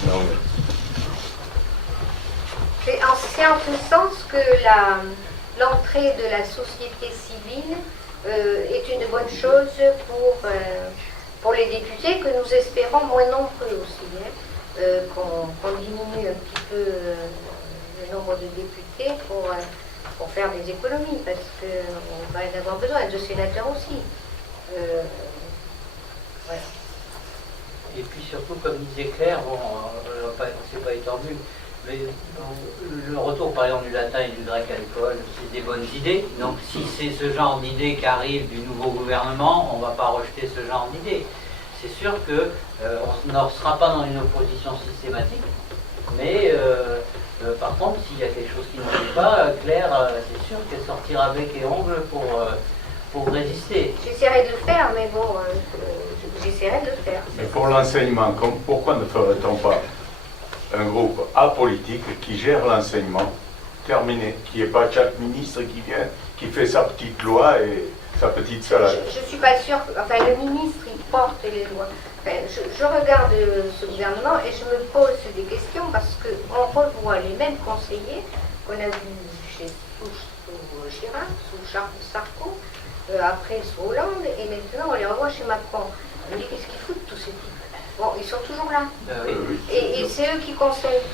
Non, mais... C'est en ce sens que l'entrée de la société civile est une bonne chose pour les députés, que nous espérons moins nombreux aussi, hein, qu'on diminue un petit peu le nombre de députés pour faire des économies, parce qu'on va en avoir besoin, de sénateurs aussi. Voilà. Et puis surtout, comme disait Claire, bon, on ne s'est pas étendu, mais le retour par exemple du latin et du grec à l'école, c'est des bonnes idées. Donc si c'est ce genre d'idées qui arrive du nouveau gouvernement, on ne va pas rejeter ce genre d'idées. C'est sûr qu'on ne sera pas dans une opposition systématique, mais par contre, s'il y a quelque chose qui ne plaît pas, Claire, c'est sûr qu'elle sortira bec et ongle pour résister. J'essaierai de le faire, mais bon, j'essaierai de le faire. Mais pour l'enseignement, pourquoi ne ferait-on pas un groupe apolitique qui gère l'enseignement, terminé, qui n'est pas chaque ministre qui vient, qui fait sa petite loi et sa petite salade. Je ne suis pas sûre, enfin le ministre, il porte les lois. Enfin, je regarde ce gouvernement et je me pose des questions parce qu'on revoit les mêmes conseillers qu'on a vus sous Chirac, sous Sarko, après sous Hollande, et maintenant on les revoit chez Macron. On dit qu'est-ce qu'ils foutent tous ces types? Bon, ils sont toujours là. Et c'est eux qui conseillent.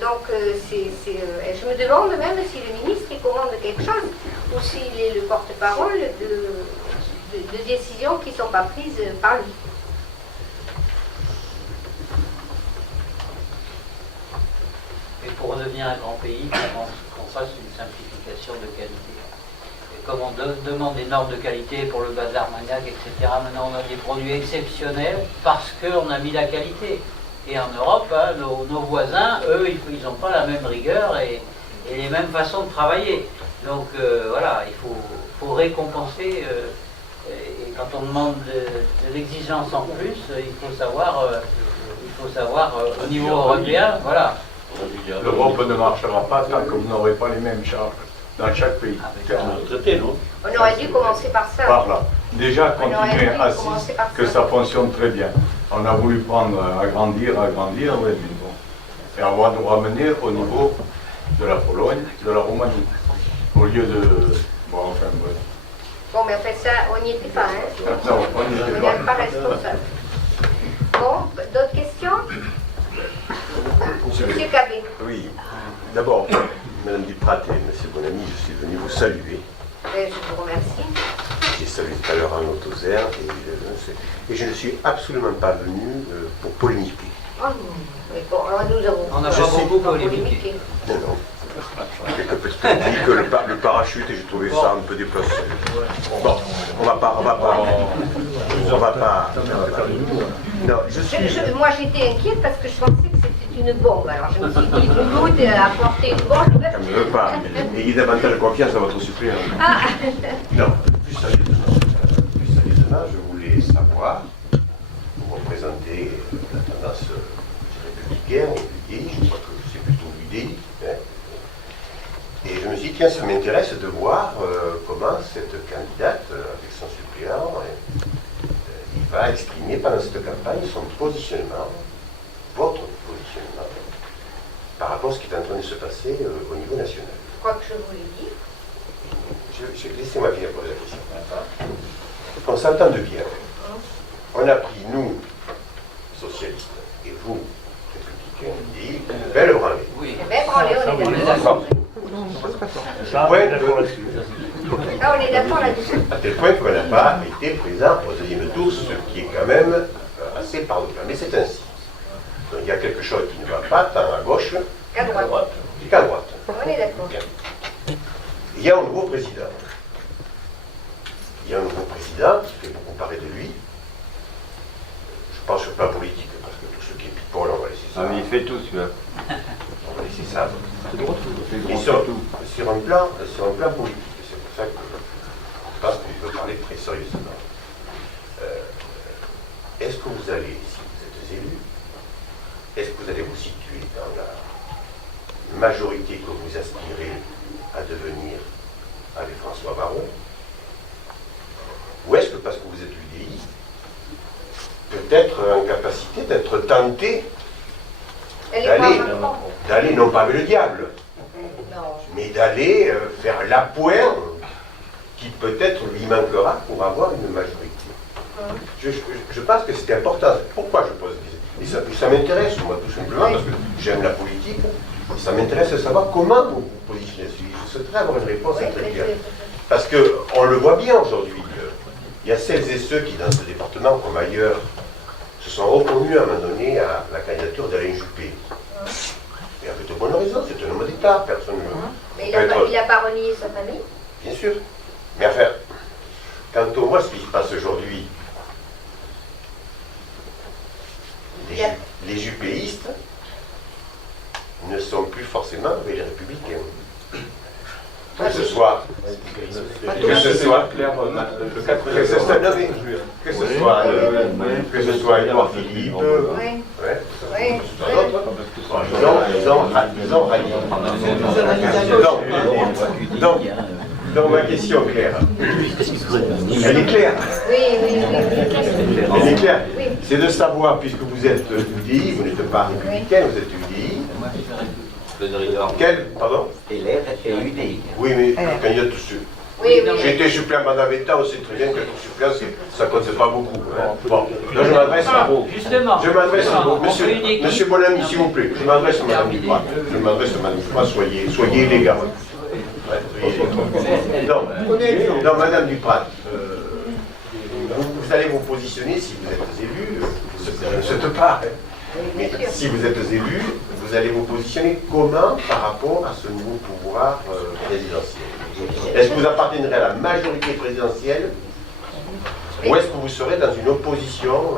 Donc, je me demande même si le ministre il commande quelque chose ou s'il est le porte-parole de décisions qui ne sont pas prises par lui. Et pour redevenir un grand pays, qu'on fasse une simplification de qualité. Et comme on demande des normes de qualité pour le bazar maniaque, etc., maintenant on a des produits exceptionnels parce qu'on a mis la qualité. Et en Europe, hein, nos voisins, eux, ils n'ont pas la même rigueur et les mêmes façons de travailler. Donc voilà, il faut récompenser. Et quand on demande de l'exigence en plus, il faut savoir au niveau européen, voilà. L'Europe ne marchera pas tant que vous n'aurez pas les mêmes charges dans chaque pays. On aurait dû commencer par ça. Par là. Déjà, continuer assis, que ça fonctionne très bien. On a voulu prendre, agrandir, oui, mais bon. Et on va nous ramener au niveau de la Pologne, de la Roumanie. Au lieu de... Bon, enfin, bref. Bon, mais après ça, on n'y était pas, hein. Non, on n'y était pas. On n'est pas responsable. Bon, d'autres questions? Monsieur Cabé. Oui. D'abord, Madame Duprat et Monsieur Bonamy, je suis venu vous saluer. Je vous remercie. J'ai salué tout à l'heure Arnaud Tozer et je ne suis absolument pas venu pour polémiquer. Oh non, mais bon, alors nous avons... On n'a pas beaucoup polémiqué. Non, non. Quelques petites critiques, le parachute, et j'ai trouvé ça un peu déplacé. Bon, on va pas. Non, je suis... Moi j'étais inquiète parce que je pensais que c'était une bombe. Alors je me suis dit, doute apporter une bombe. Ça ne me veut pas. Ayez davantage de confiance à votre suppléant. Ah. Non, plus sérieusement, je voulais savoir, vous représentez la tendance républicaine, l'UDI, je crois que c'est plutôt l'UDI. Hein. Et je me suis dit, tiens, ça m'intéresse de voir comment cette candidate, avec son suppléant, il va exprimer pendant cette campagne son positionnement, votre positionnement, par rapport à ce qui est en train de se passer au niveau national. Je crois que je vous l'ai dit. Laissez-moi finir poser la question. On s'entende bien. On a pris, nous, socialistes, et vous, républicains, une belle branlée. Oui. Une belle branlée, on est d'accord. Ça, on est d'accord là-dessus. À tel point qu'on n'a pas été présent au deuxième tour, ce qui est quand même assez paradoxal. Mais c'est ainsi. Donc il y a quelque chose qui ne va pas, tant à gauche qu'à droite. Qu'à droite. On est d'accord. Il y a un nouveau président. Il y a un nouveau président qui fait beaucoup parler de lui. Je pense sur le plan politique, parce que tout ce qui est people, on va laisser ça. Ah oui, il fait tout celui-là. On va laisser ça. Et sur un plan politique, c'est pour ça que je pense qu'on peut parler très sérieusement. Est-ce que vous allez, si vous êtes élu, est-ce que vous allez vous situer dans la majorité que vous aspirez à devenir avec François Baron? Ou est-ce que parce que vous êtes UDI, peut-être en capacité d'être tenté d'aller, non pas avec le diable, mais d'aller faire l'appoint qui peut-être lui manquera pour avoir une majorité. Je pense que c'est important. Pourquoi je pose des questions? Et ça m'intéresse, moi, tout simplement, parce que j'aime la politique, et ça m'intéresse de savoir comment vous vous positionnez. Je souhaiterais avoir une réponse très claire. Parce qu'on le voit bien aujourd'hui. Il y a celles et ceux qui, dans ce département comme ailleurs, se sont reconnus à un moment donné à la candidature d'Alain Juppé. Et avec de bonnes raisons, c'est un homme d'État, personne ne... Mais il n'a pas renié sa famille? Bien sûr. Mais enfin, quand on voit ce qui se passe aujourd'hui, les juppéistes ne sont plus forcément avec les républicains. Que ce soit Édouard Philippe, ils ont rallié. Donc ma question, Claire, elle est claire. Elle est claire. C'est de savoir, puisque vous êtes UDI, vous n'êtes pas républicain, vous êtes UDI. Quel, pardon? LR et UDI. Oui, mais quand il y a tous ceux. J'ai été suppléant pendant 20 ans, on sait très bien que être suppléant, ça ne compte pas beaucoup. Hein. Bon, là je m'adresse à vous. Justement. Je m'adresse à vous. Monsieur Bonamy, s'il vous plaît, je m'adresse à Madame Duprat. Je m'adresse à Madame Duprat, soyez élégant. Non, Madame Duprat, vous allez vous positionner si vous êtes élu, je ne souhaite pas. Mais si vous êtes élu, vous allez vous positionner comment par rapport à ce nouveau pouvoir présidentiel? Est-ce que vous appartiendrez à la majorité présidentielle ou est-ce que vous serez dans une opposition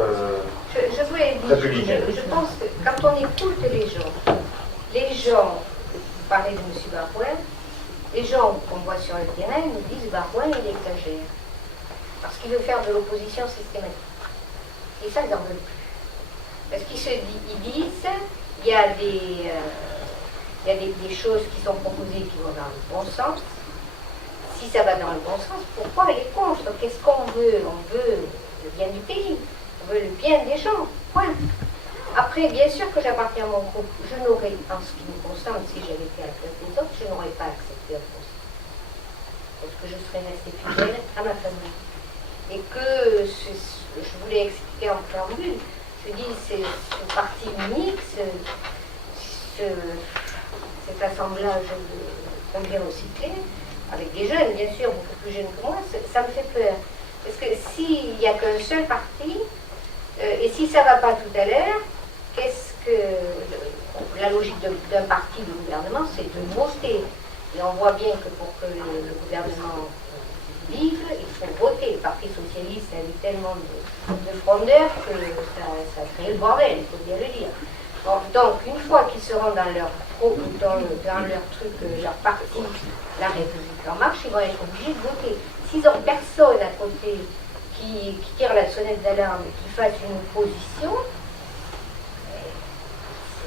je voulais dire, je pense que quand on écoute les gens parler de M. Barouin, les gens qu'on voit sur le terrain nous disent Barouin, il exagère. Parce qu'il veut faire de l'opposition systématique. Et ça, ils n'en veulent plus. Parce qu'ils disent, il y a des choses qui sont proposées qui vont dans le bon sens. Si ça va dans le bon sens, pourquoi il est contre? Qu'est-ce qu'on veut? On veut le bien du pays. On veut le bien des gens. Point. Après, bien sûr que j'appartiens à mon groupe. Je n'aurais, en ce qui me concerne, si j'avais été à la place des autres, je n'aurais pas accepté un poste. Parce que je serais restée fidèle à ma famille. Et que je voulais expliquer en préambule. Je dis, c'est ce parti unique, cet assemblage de combien aussi clé, avec des jeunes, bien sûr, beaucoup plus jeunes que moi, ça me fait peur. Parce que s'il n'y a qu'un seul parti, et si ça ne va pas tout à l'heure, qu'est-ce que la logique d'un parti de gouvernement, c'est de voter. Et on voit bien que pour que le gouvernement vive, il faut voter. Le Parti socialiste a eu tellement de frondeurs que ça crée le bordel, il faut bien le dire. Donc, une fois qu'ils seront dans leur truc, leur parti, la République en marche, ils vont être obligés de voter. S'ils n'ont personne à côté qui tire la sonnette d'alarme et qui fasse une opposition,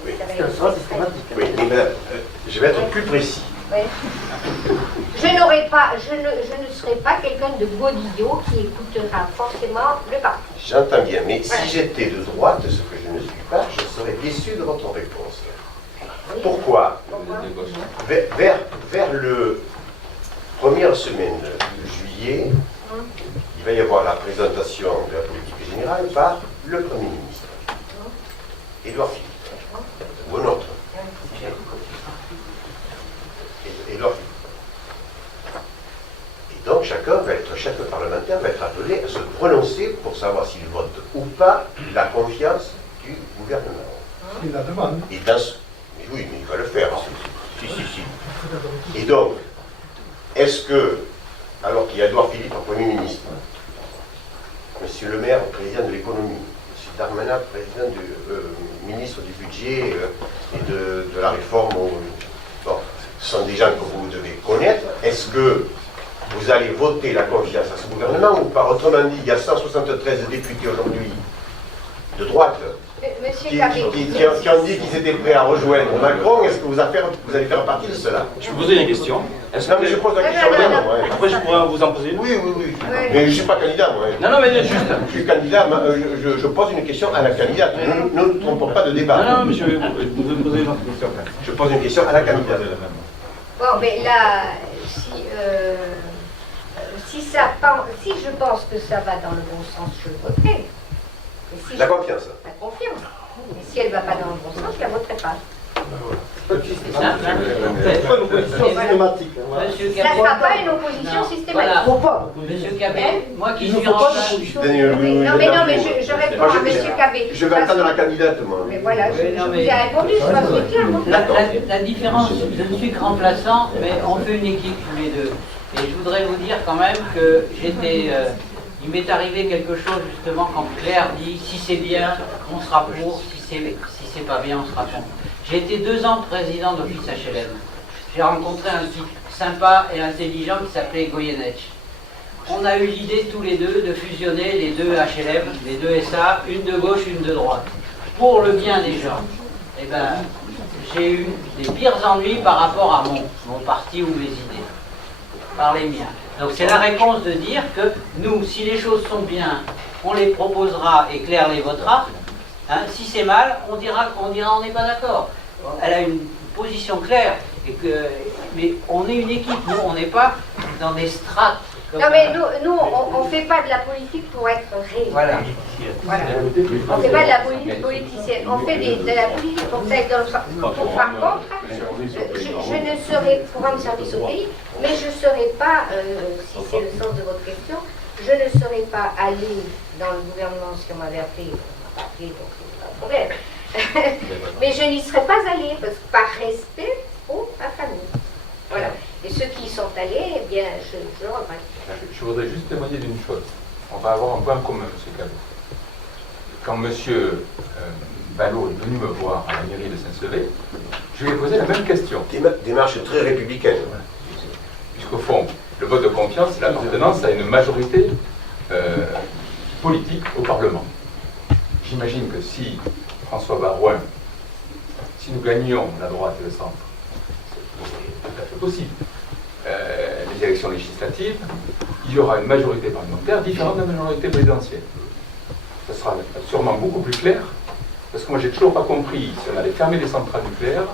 ça va être systématique. Oui, mais madame, je vais être plus précis. Oui. Je ne serai pas quelqu'un de godillot qui écoutera forcément le parti. J'entends bien, mais si j'étais de droite, ce que je ne suis pas, je serais déçu de votre réponse. Pourquoi? Vers le première semaine de juillet, il va y avoir la présentation de la politique générale par le Premier ministre, Édouard Philippe, ou un autre. Édouard Philippe. Et donc chaque parlementaire va être appelé à se prononcer pour savoir s'il vote ou pas la confiance du gouvernement. Il la demande. Et oui, mais il va le faire. Si. Et donc, est-ce que, alors qu'il y a Édouard Philippe en Premier ministre, Monsieur le maire, président de l'économie, M. Darmanin, président du ministre du budget et de la réforme, bon, ce sont des gens que vous devez connaître, est-ce que vous allez voter la confiance à ce gouvernement ou pas? Autrement dit, il y a 173 députés aujourd'hui de droite qui ont dit qu'ils étaient prêts à rejoindre Macron. Est-ce que vous allez faire partie de cela? Je vous posais une question. Non, mais je pose la question. Après, je pourrais vous en poser une. Oui. Mais je ne suis pas candidat, moi. Non, mais juste. Je suis candidat, je pose une question à la candidate. Nous ne trompons pas de débat. Non, mais je vais vous poser une autre question. Je pose une question à la candidate. Bon, mais là, si je pense que ça va dans le bon sens, je voterai. La confiance. La confiance. Et si elle ne va pas dans le bon sens, je ne la voterai pas. C'est simple, hein. C'est pas une opposition systématique. Ça ne sera pas une opposition systématique. Faut pas. Monsieur Cabet, moi qui suis en place. Non, mais je réponds à Monsieur Cabet. Je vais entendre la candidate, moi. Mais voilà, je vous ai répondu, je pense que clair. La différence, je ne suis que remplaçant, mais on fait une équipe tous les deux. Et je voudrais vous dire quand même que il m'est arrivé quelque chose justement quand Claire dit si c'est bien, on sera pour, si c'est pas bien, on sera contre. J'ai été 2 ans président d'Office HLM. J'ai rencontré un type sympa et intelligent qui s'appelait Goyeneche. On a eu l'idée tous les deux de fusionner les 2 HLM, les 2 SA, une de gauche, une de droite. Pour le bien des gens. Eh ben, j'ai eu des pires ennuis par rapport à mon parti ou mes idées. Par les miens. Donc c'est la réponse de dire que nous, si les choses sont bien, on les proposera et Claire les votera. Hein, si c'est mal, on dira on n'est pas d'accord. Elle a une position claire, mais on est une équipe, nous on n'est pas dans des strates. Non mais nous on ne fait pas de la politique pour être réel. Voilà. On ne fait pas de la politique politicienne, on fait de la politique pour que ça aille dans le sens. Par contre, je ne serai pour rendre service au pays, mais je ne serai pas, si c'est le sens de votre question, je ne serai pas allé dans le gouvernement si on m'avait appelé, donc c'est pas un problème. Mais je n'y serais pas allée, parce que par respect pour ma famille. Voilà. Et ceux qui y sont allés, eh bien, je le regrette. Je voudrais juste témoigner d'une chose. On va avoir un point commun, M. Cabot. Quand M. Ballot est venu me voir à la mairie de Saint-Sevé, je lui ai posé la même question. Démarche très républicaine. Puisqu'au fond, le vote de confiance, c'est l'appartenance à une majorité politique au Parlement. J'imagine que si François Baroin, si nous gagnions la droite et le centre, c'est tout à fait possible, les élections législatives, il y aura une majorité parlementaire différente de la majorité présidentielle. Ça sera sûrement beaucoup plus clair, parce que moi j'ai toujours pas compris si on allait fermer les centrales nucléaires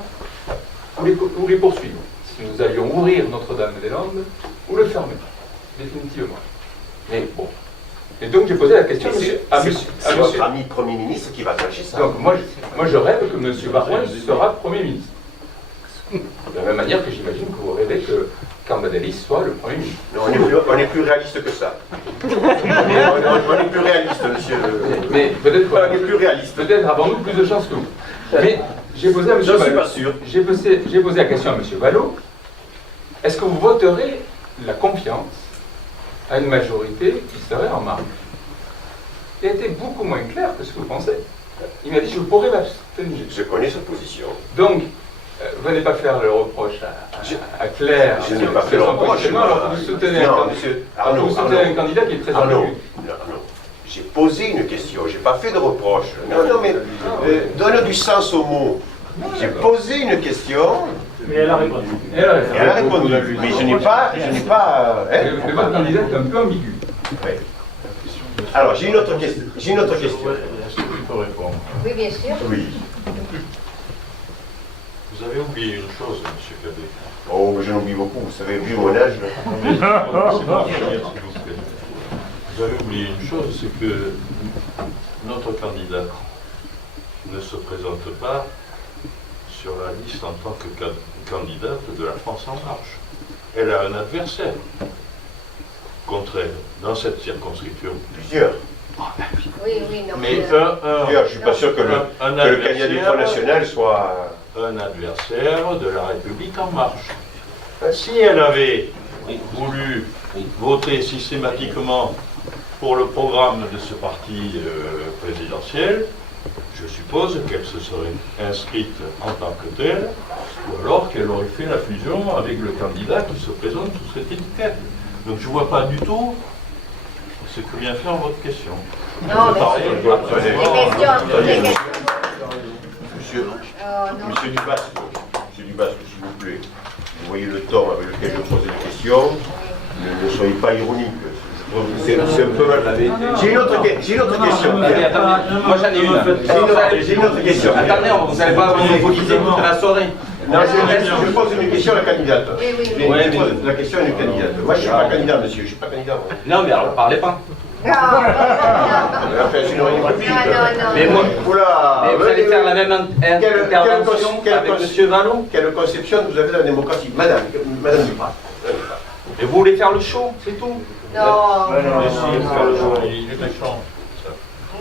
ou les poursuivre, si nous allions ouvrir Notre-Dame-des-Landes ou le fermer, définitivement. Mais bon. Et donc j'ai posé la question à votre ami Premier ministre qui va cacher ça. Donc moi je rêve que M. Baroin sera Premier ministre. De la même manière que j'imagine que vous rêvez que Cambadélis soit le Premier ministre. Non, on est plus réaliste que ça. on est plus réaliste, monsieur. Mais peut-être on est plus réaliste. Peut-être avons-nous plus de chance que vous. Mais j'ai posé à M. Je ne suis pas sûr. J'ai posé la question à M. Ballot. Est-ce que vous voterez la confiance à une majorité qui serait en marge? Il a été beaucoup moins clair que ce que vous pensez. Il m'a dit je pourrais m'abstenir. Je connais sa position. Donc, vous n'allez pas faire le reproche à Claire. Je n'ai pas fait le reproche. Alors vous soutenez un candidat qui est très ambigu. Arnaud, j'ai posé une question, j'ai pas fait de reproche. Non, mais donne du sens au mot. J'ai posé une question. Mais elle a répondu. Elle a répondu. Mais je n'ai pas. Mais votre candidat est un peu ambigu. Oui. Alors, j'ai une autre question. Est-ce que je peux répondre? Oui, bien sûr. Oui. Vous avez oublié une chose, M. Cadet. Oh, mais j'en oublie beaucoup. Vous savez, vu mon âge. Vous avez oublié une chose, c'est que notre candidat ne se présente pas sur la liste en tant que candidate de la France en marche. Elle a un adversaire contre elle, dans cette circonscription. Plusieurs. Oui, non. Mais Plusieurs. Je ne suis pas sûr que le candidat du Front National soit... un adversaire de la République en marche. Si elle avait voulu voter systématiquement pour le programme de ce parti présidentiel, je suppose qu'elle se serait inscrite en tant que telle, ou alors qu'elle aurait fait la fusion avec le candidat qui se présente sous cette étiquette. Donc je ne vois pas du tout ce que vient faire votre question. Non, Monsieur Dubasque, s'il vous plaît, vous voyez le ton avec lequel je pose les questions, ne soyez pas ironique. C'est un peu mal. J'ai une autre question. Moi j'en ai une. J'ai une autre question. Attendez, vous n'allez pas monopoliser toute la soirée. Non, je pose une question à la candidate. Je pose la question à une candidate. Moi je ne suis pas candidat, monsieur. Je ne suis pas candidat. Non, mais alors parlez pas. Mais moi, mais vous allez faire la même intervention avec M. Vallon. Quelle conception vous avez de la démocratie, Madame Duprat? Et vous voulez faire le show, c'est tout? Non. Il est méchant.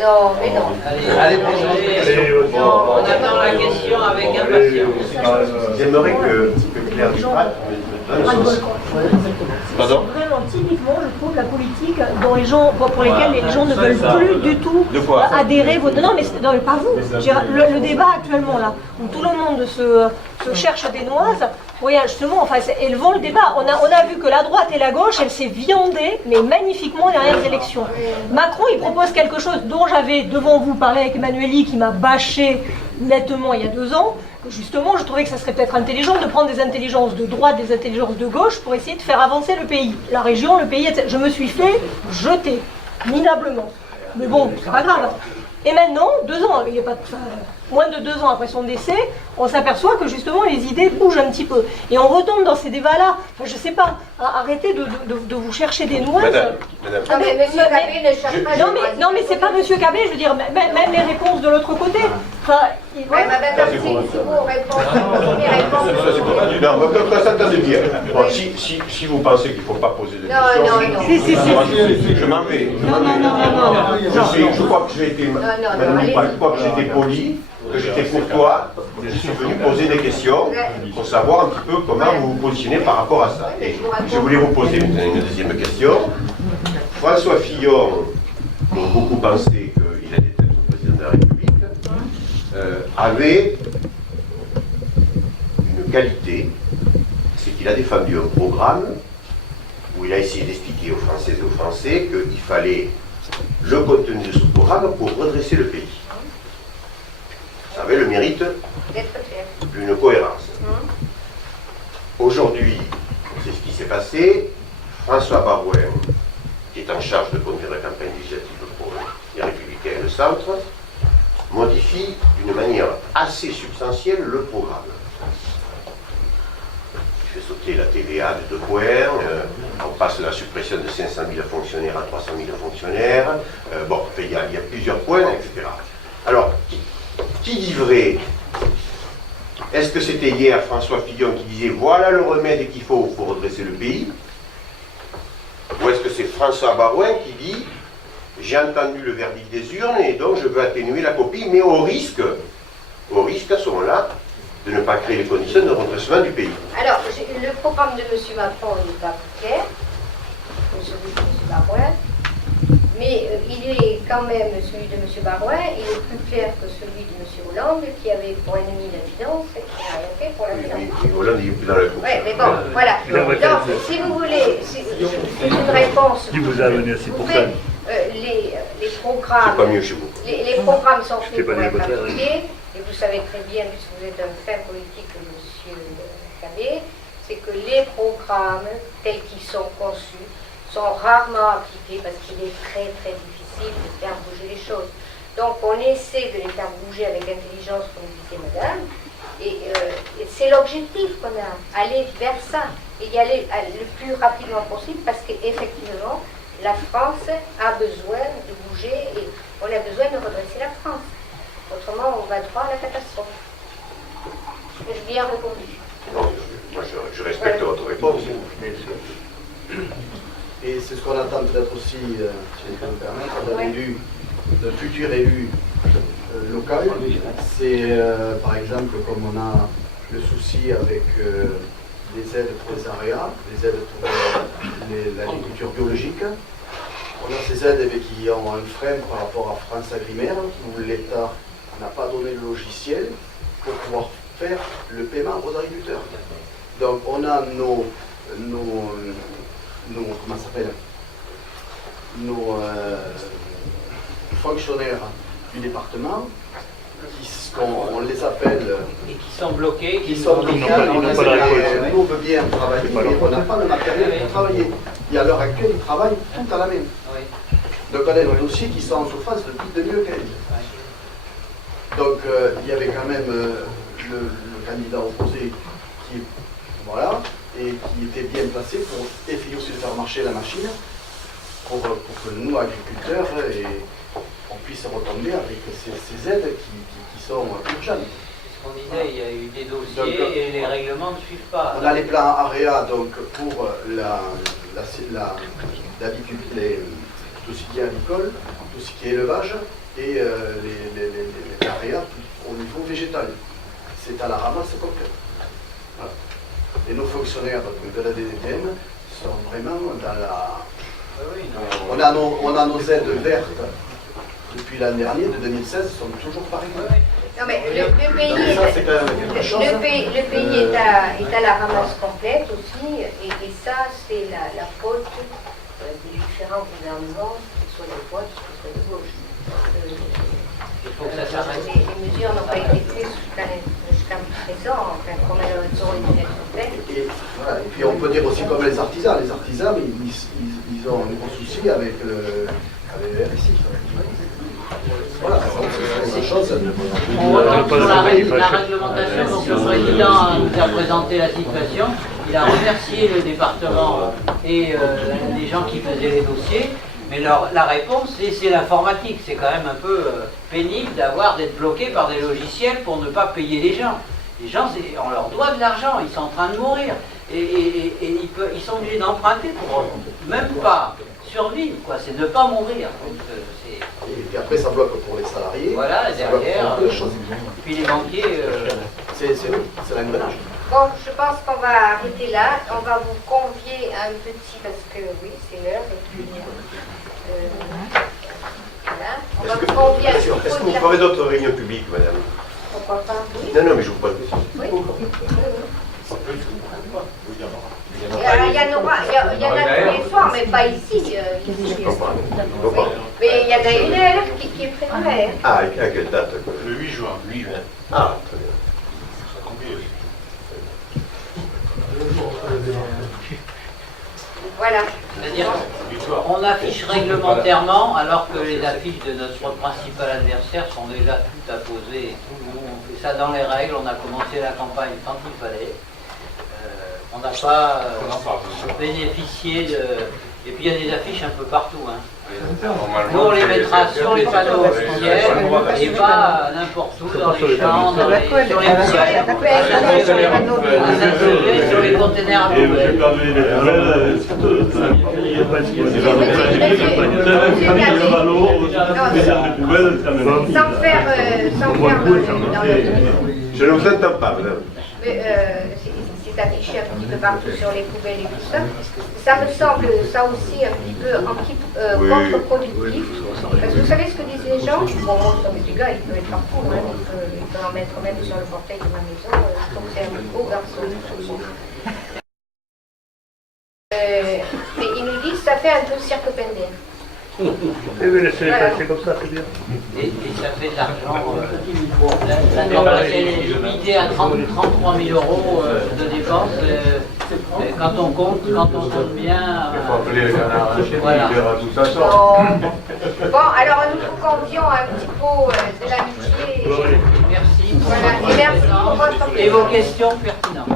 Non, mais non. Allez, on attend la question avec impatience. J'aimerais que Claire Duprat me donne son... Pardon? Vraiment, typiquement, je trouve la politique dont les gens, pour lesquels les gens ne veulent plus du tout adhérer. Non, mais pas vous. Je veux dire, le débat actuellement, là, où tout le monde se cherche des noises, oui, justement, enfin, elles vont le débat. On a vu que la droite et la gauche, elle s'est viandée, mais magnifiquement, derrière les élections. Macron, il propose quelque chose dont j'avais devant vous parlé avec Emmanueli, qui m'a bâché nettement il y a 2 ans. Justement, je trouvais que ça serait peut-être intelligent de prendre des intelligences de droite, des intelligences de gauche pour essayer de faire avancer le pays. La région, le pays, etc. Je me suis fait jeter, minablement. Mais bon, c'est pas grave. Et maintenant, 2 ans, il n'y a pas moins de 2 ans après son décès, on s'aperçoit que justement les idées bougent un petit peu. Et on retombe dans ces débats-là. Enfin, je sais pas, arrêtez de vous chercher des noises. Madame. Non, mais M. Cabé ne cherche pas non, mais c'est pas M. Cabé, je veux dire, même les réponses de l'autre côté. Enfin, Madame Darcy, si vous répondez, non, mais ça tente de dire. Bon, si vous pensez qu'il ne faut pas poser de questions, je m'en vais. Je crois que j'ai été, Madame Duprat, je crois que j'étais poli, que j'étais courtois. Je suis venu poser des questions pour savoir un petit peu comment vous vous positionnez par rapport à ça. Et je voulais vous poser maintenant une deuxième question. François Fillon, dont beaucoup pensaient qu'il allait être président de la République, avait une qualité, c'est qu'il a défendu un programme où il a essayé d'expliquer aux Françaises et aux Français qu'il fallait le contenu de ce programme pour redresser le pays. Ça avait le mérite d'une cohérence. Aujourd'hui, c'est ce qui s'est passé. François Barouin, qui est en charge de conduire la campagne législative pour les Républicains et le Centre, modifie d'une manière assez substantielle le programme. Il fait sauter la TVA de 2 points, on passe de la suppression de 500 000 fonctionnaires à 300 000 fonctionnaires, bon, il y a plusieurs points, etc. Alors, qui dit vrai? Est-ce que c'était hier François Fillon qui disait voilà le remède qu'il faut pour redresser le pays? Ou est-ce que c'est François Barouin qui dit j'ai entendu le verdict des urnes et donc je veux atténuer la copie, mais au risque à ce moment-là de ne pas créer les conditions de redressement du pays? Alors, le programme de M. Macron est à clair, celui de M. Barouin, Mais il est quand même, celui de M. Barouin, il est plus clair que celui de M. Hollande, qui avait pour ennemi la finance et qui n'a rien fait pour la finance. Mais Hollande, il est plus dans la course. Oui, mais bon, voilà. Donc, si vous voulez, c'est une réponse. Qui vous a amené à 6%? Les programmes. C'est pas mieux chez vous. Les programmes sont faits pour être appliqués, et vous savez très bien, puisque vous êtes un fin politique, M. Cabet, c'est que les programmes, tels qu'ils sont conçus, sont rarement appliqués parce qu'il est très très difficile de faire bouger les choses. Donc on essaie de les faire bouger avec intelligence, comme disait madame, et c'est l'objectif qu'on a, aller vers ça, et y aller le plus rapidement possible parce qu'effectivement, la France a besoin de bouger et on a besoin de redresser la France. Autrement, on va droit à la catastrophe. J'ai bien répondu. Non, moi je respecte votre réponse. Et c'est ce qu'on attend peut-être aussi, si je peux me permettre, d'un futur élu local. C'est par exemple comme on a le souci avec les aides pour les aréas, les aides pour l'agriculture biologique. On a ces aides qui ont un frein par rapport à France Agrimaire, où l'État n'a pas donné le logiciel pour pouvoir faire le paiement aux agriculteurs. Donc on a nos comment ça s'appelle, nos fonctionnaires du département, on les appelle... Et qui sont bloqués, nous, on veut bien travailler, mais on n'a pas le matériel pour travailler. Et à l'heure actuelle, ils travaillent tout à la main. Donc on a des dossiers qui sont en souffrance depuis 2015. Donc il y avait quand même le candidat opposé qui... Voilà, et qui était bien placé pour essayer aussi de faire marcher la machine, pour que nous, agriculteurs, on puisse retomber avec ces aides qui sont urgentes. C'est ce qu'on disait, il y a eu des dossiers donc, et les règlements ne suivent pas. On a les plans AREA donc, pour tout ce qui est agricole, tout ce qui est élevage, et les AREA au niveau végétal. C'est à la ramasse complète. Voilà. Et nos fonctionnaires de la DDTM sont vraiment dans la... On a nos aides vertes depuis l'an dernier, de 2016, sont toujours pareilles. Non mais le pays est à la ramasse complète aussi, et ça c'est la faute des différents gouvernements, qu'ils soient de droite, qu'ils soient de gauche. Les mesures n'ont pas été prises jusqu'à présent, enfin, comme elles ont été faites. Et puis on peut dire aussi comme les artisans. Les artisans, ils ont un gros souci avec le RSI. Voilà, c'est une chose. Sur la réglementation, donc le président nous a présenté la situation. Il a remercié le département et les gens qui faisaient les dossiers. Mais la réponse, c'est l'informatique. C'est quand même un peu pénible d'être bloqué par des logiciels pour ne pas payer les gens. Les gens, on leur doit de l'argent, ils sont en train de mourir. Et ils sont obligés d'emprunter pour même pas survivre, quoi. C'est ne pas mourir. Donc, et puis après, ça bloque pour les salariés. Voilà, derrière. Puis les banquiers. C'est l'engrenage. Bon, je pense qu'on va arrêter là. On va vous convier à un petit, parce que oui, c'est l'heure. Et puis, voilà. On va vous convier à un petit. Est-ce que vous ferez d'autres réunions publiques, madame? Pourquoi pas? Oui. Non, mais je vous pose des questions. Oui. Il y en a tous les soirs, mais pas ici. Mais il y en a une heure qui est prévue. Ah, à quelle date? Le 8 juin. Ah, très bien. Voilà. C'est-à-dire, on affiche réglementairement, alors que les affiches de notre principal adversaire sont déjà toutes apposées. Nous, on fait ça dans les règles, on a commencé la campagne quand il fallait. On n'a pas bénéficié de... Et puis il y a des affiches un peu partout. Hein. Nous, on les mettra sur les panneaux officiels et pas n'importe où, dans les champs, sur les poubelles, sur les conteneurs à poubelles. Sans faire dans le... Je ne vous entends pas, madame. C'est affiché. affiché un petit peu partout sur les poubelles et tout ça. Ça me semble, ça aussi, un petit peu contre-productif. Parce que vous savez ce que disent les gens? Bon, moi, ça me dit, gars, il peut être partout, hein, il peut en mettre même sur le portail de ma maison, donc c'est un beau garçon. Mais ils nous disent ça fait un peu cirque pendère. C'est comme ça, c'est bien. Et ça fait de l'argent. C'est limité à 33 000 euros de dépenses. Quand on compte bien. Il faut appeler le canard enchaîné, voilà. il verra tout ça sort. Bon, alors nous vous convions un petit pot de l'amitié. Merci. Voilà, et merci pour votre et vos questions pertinentes.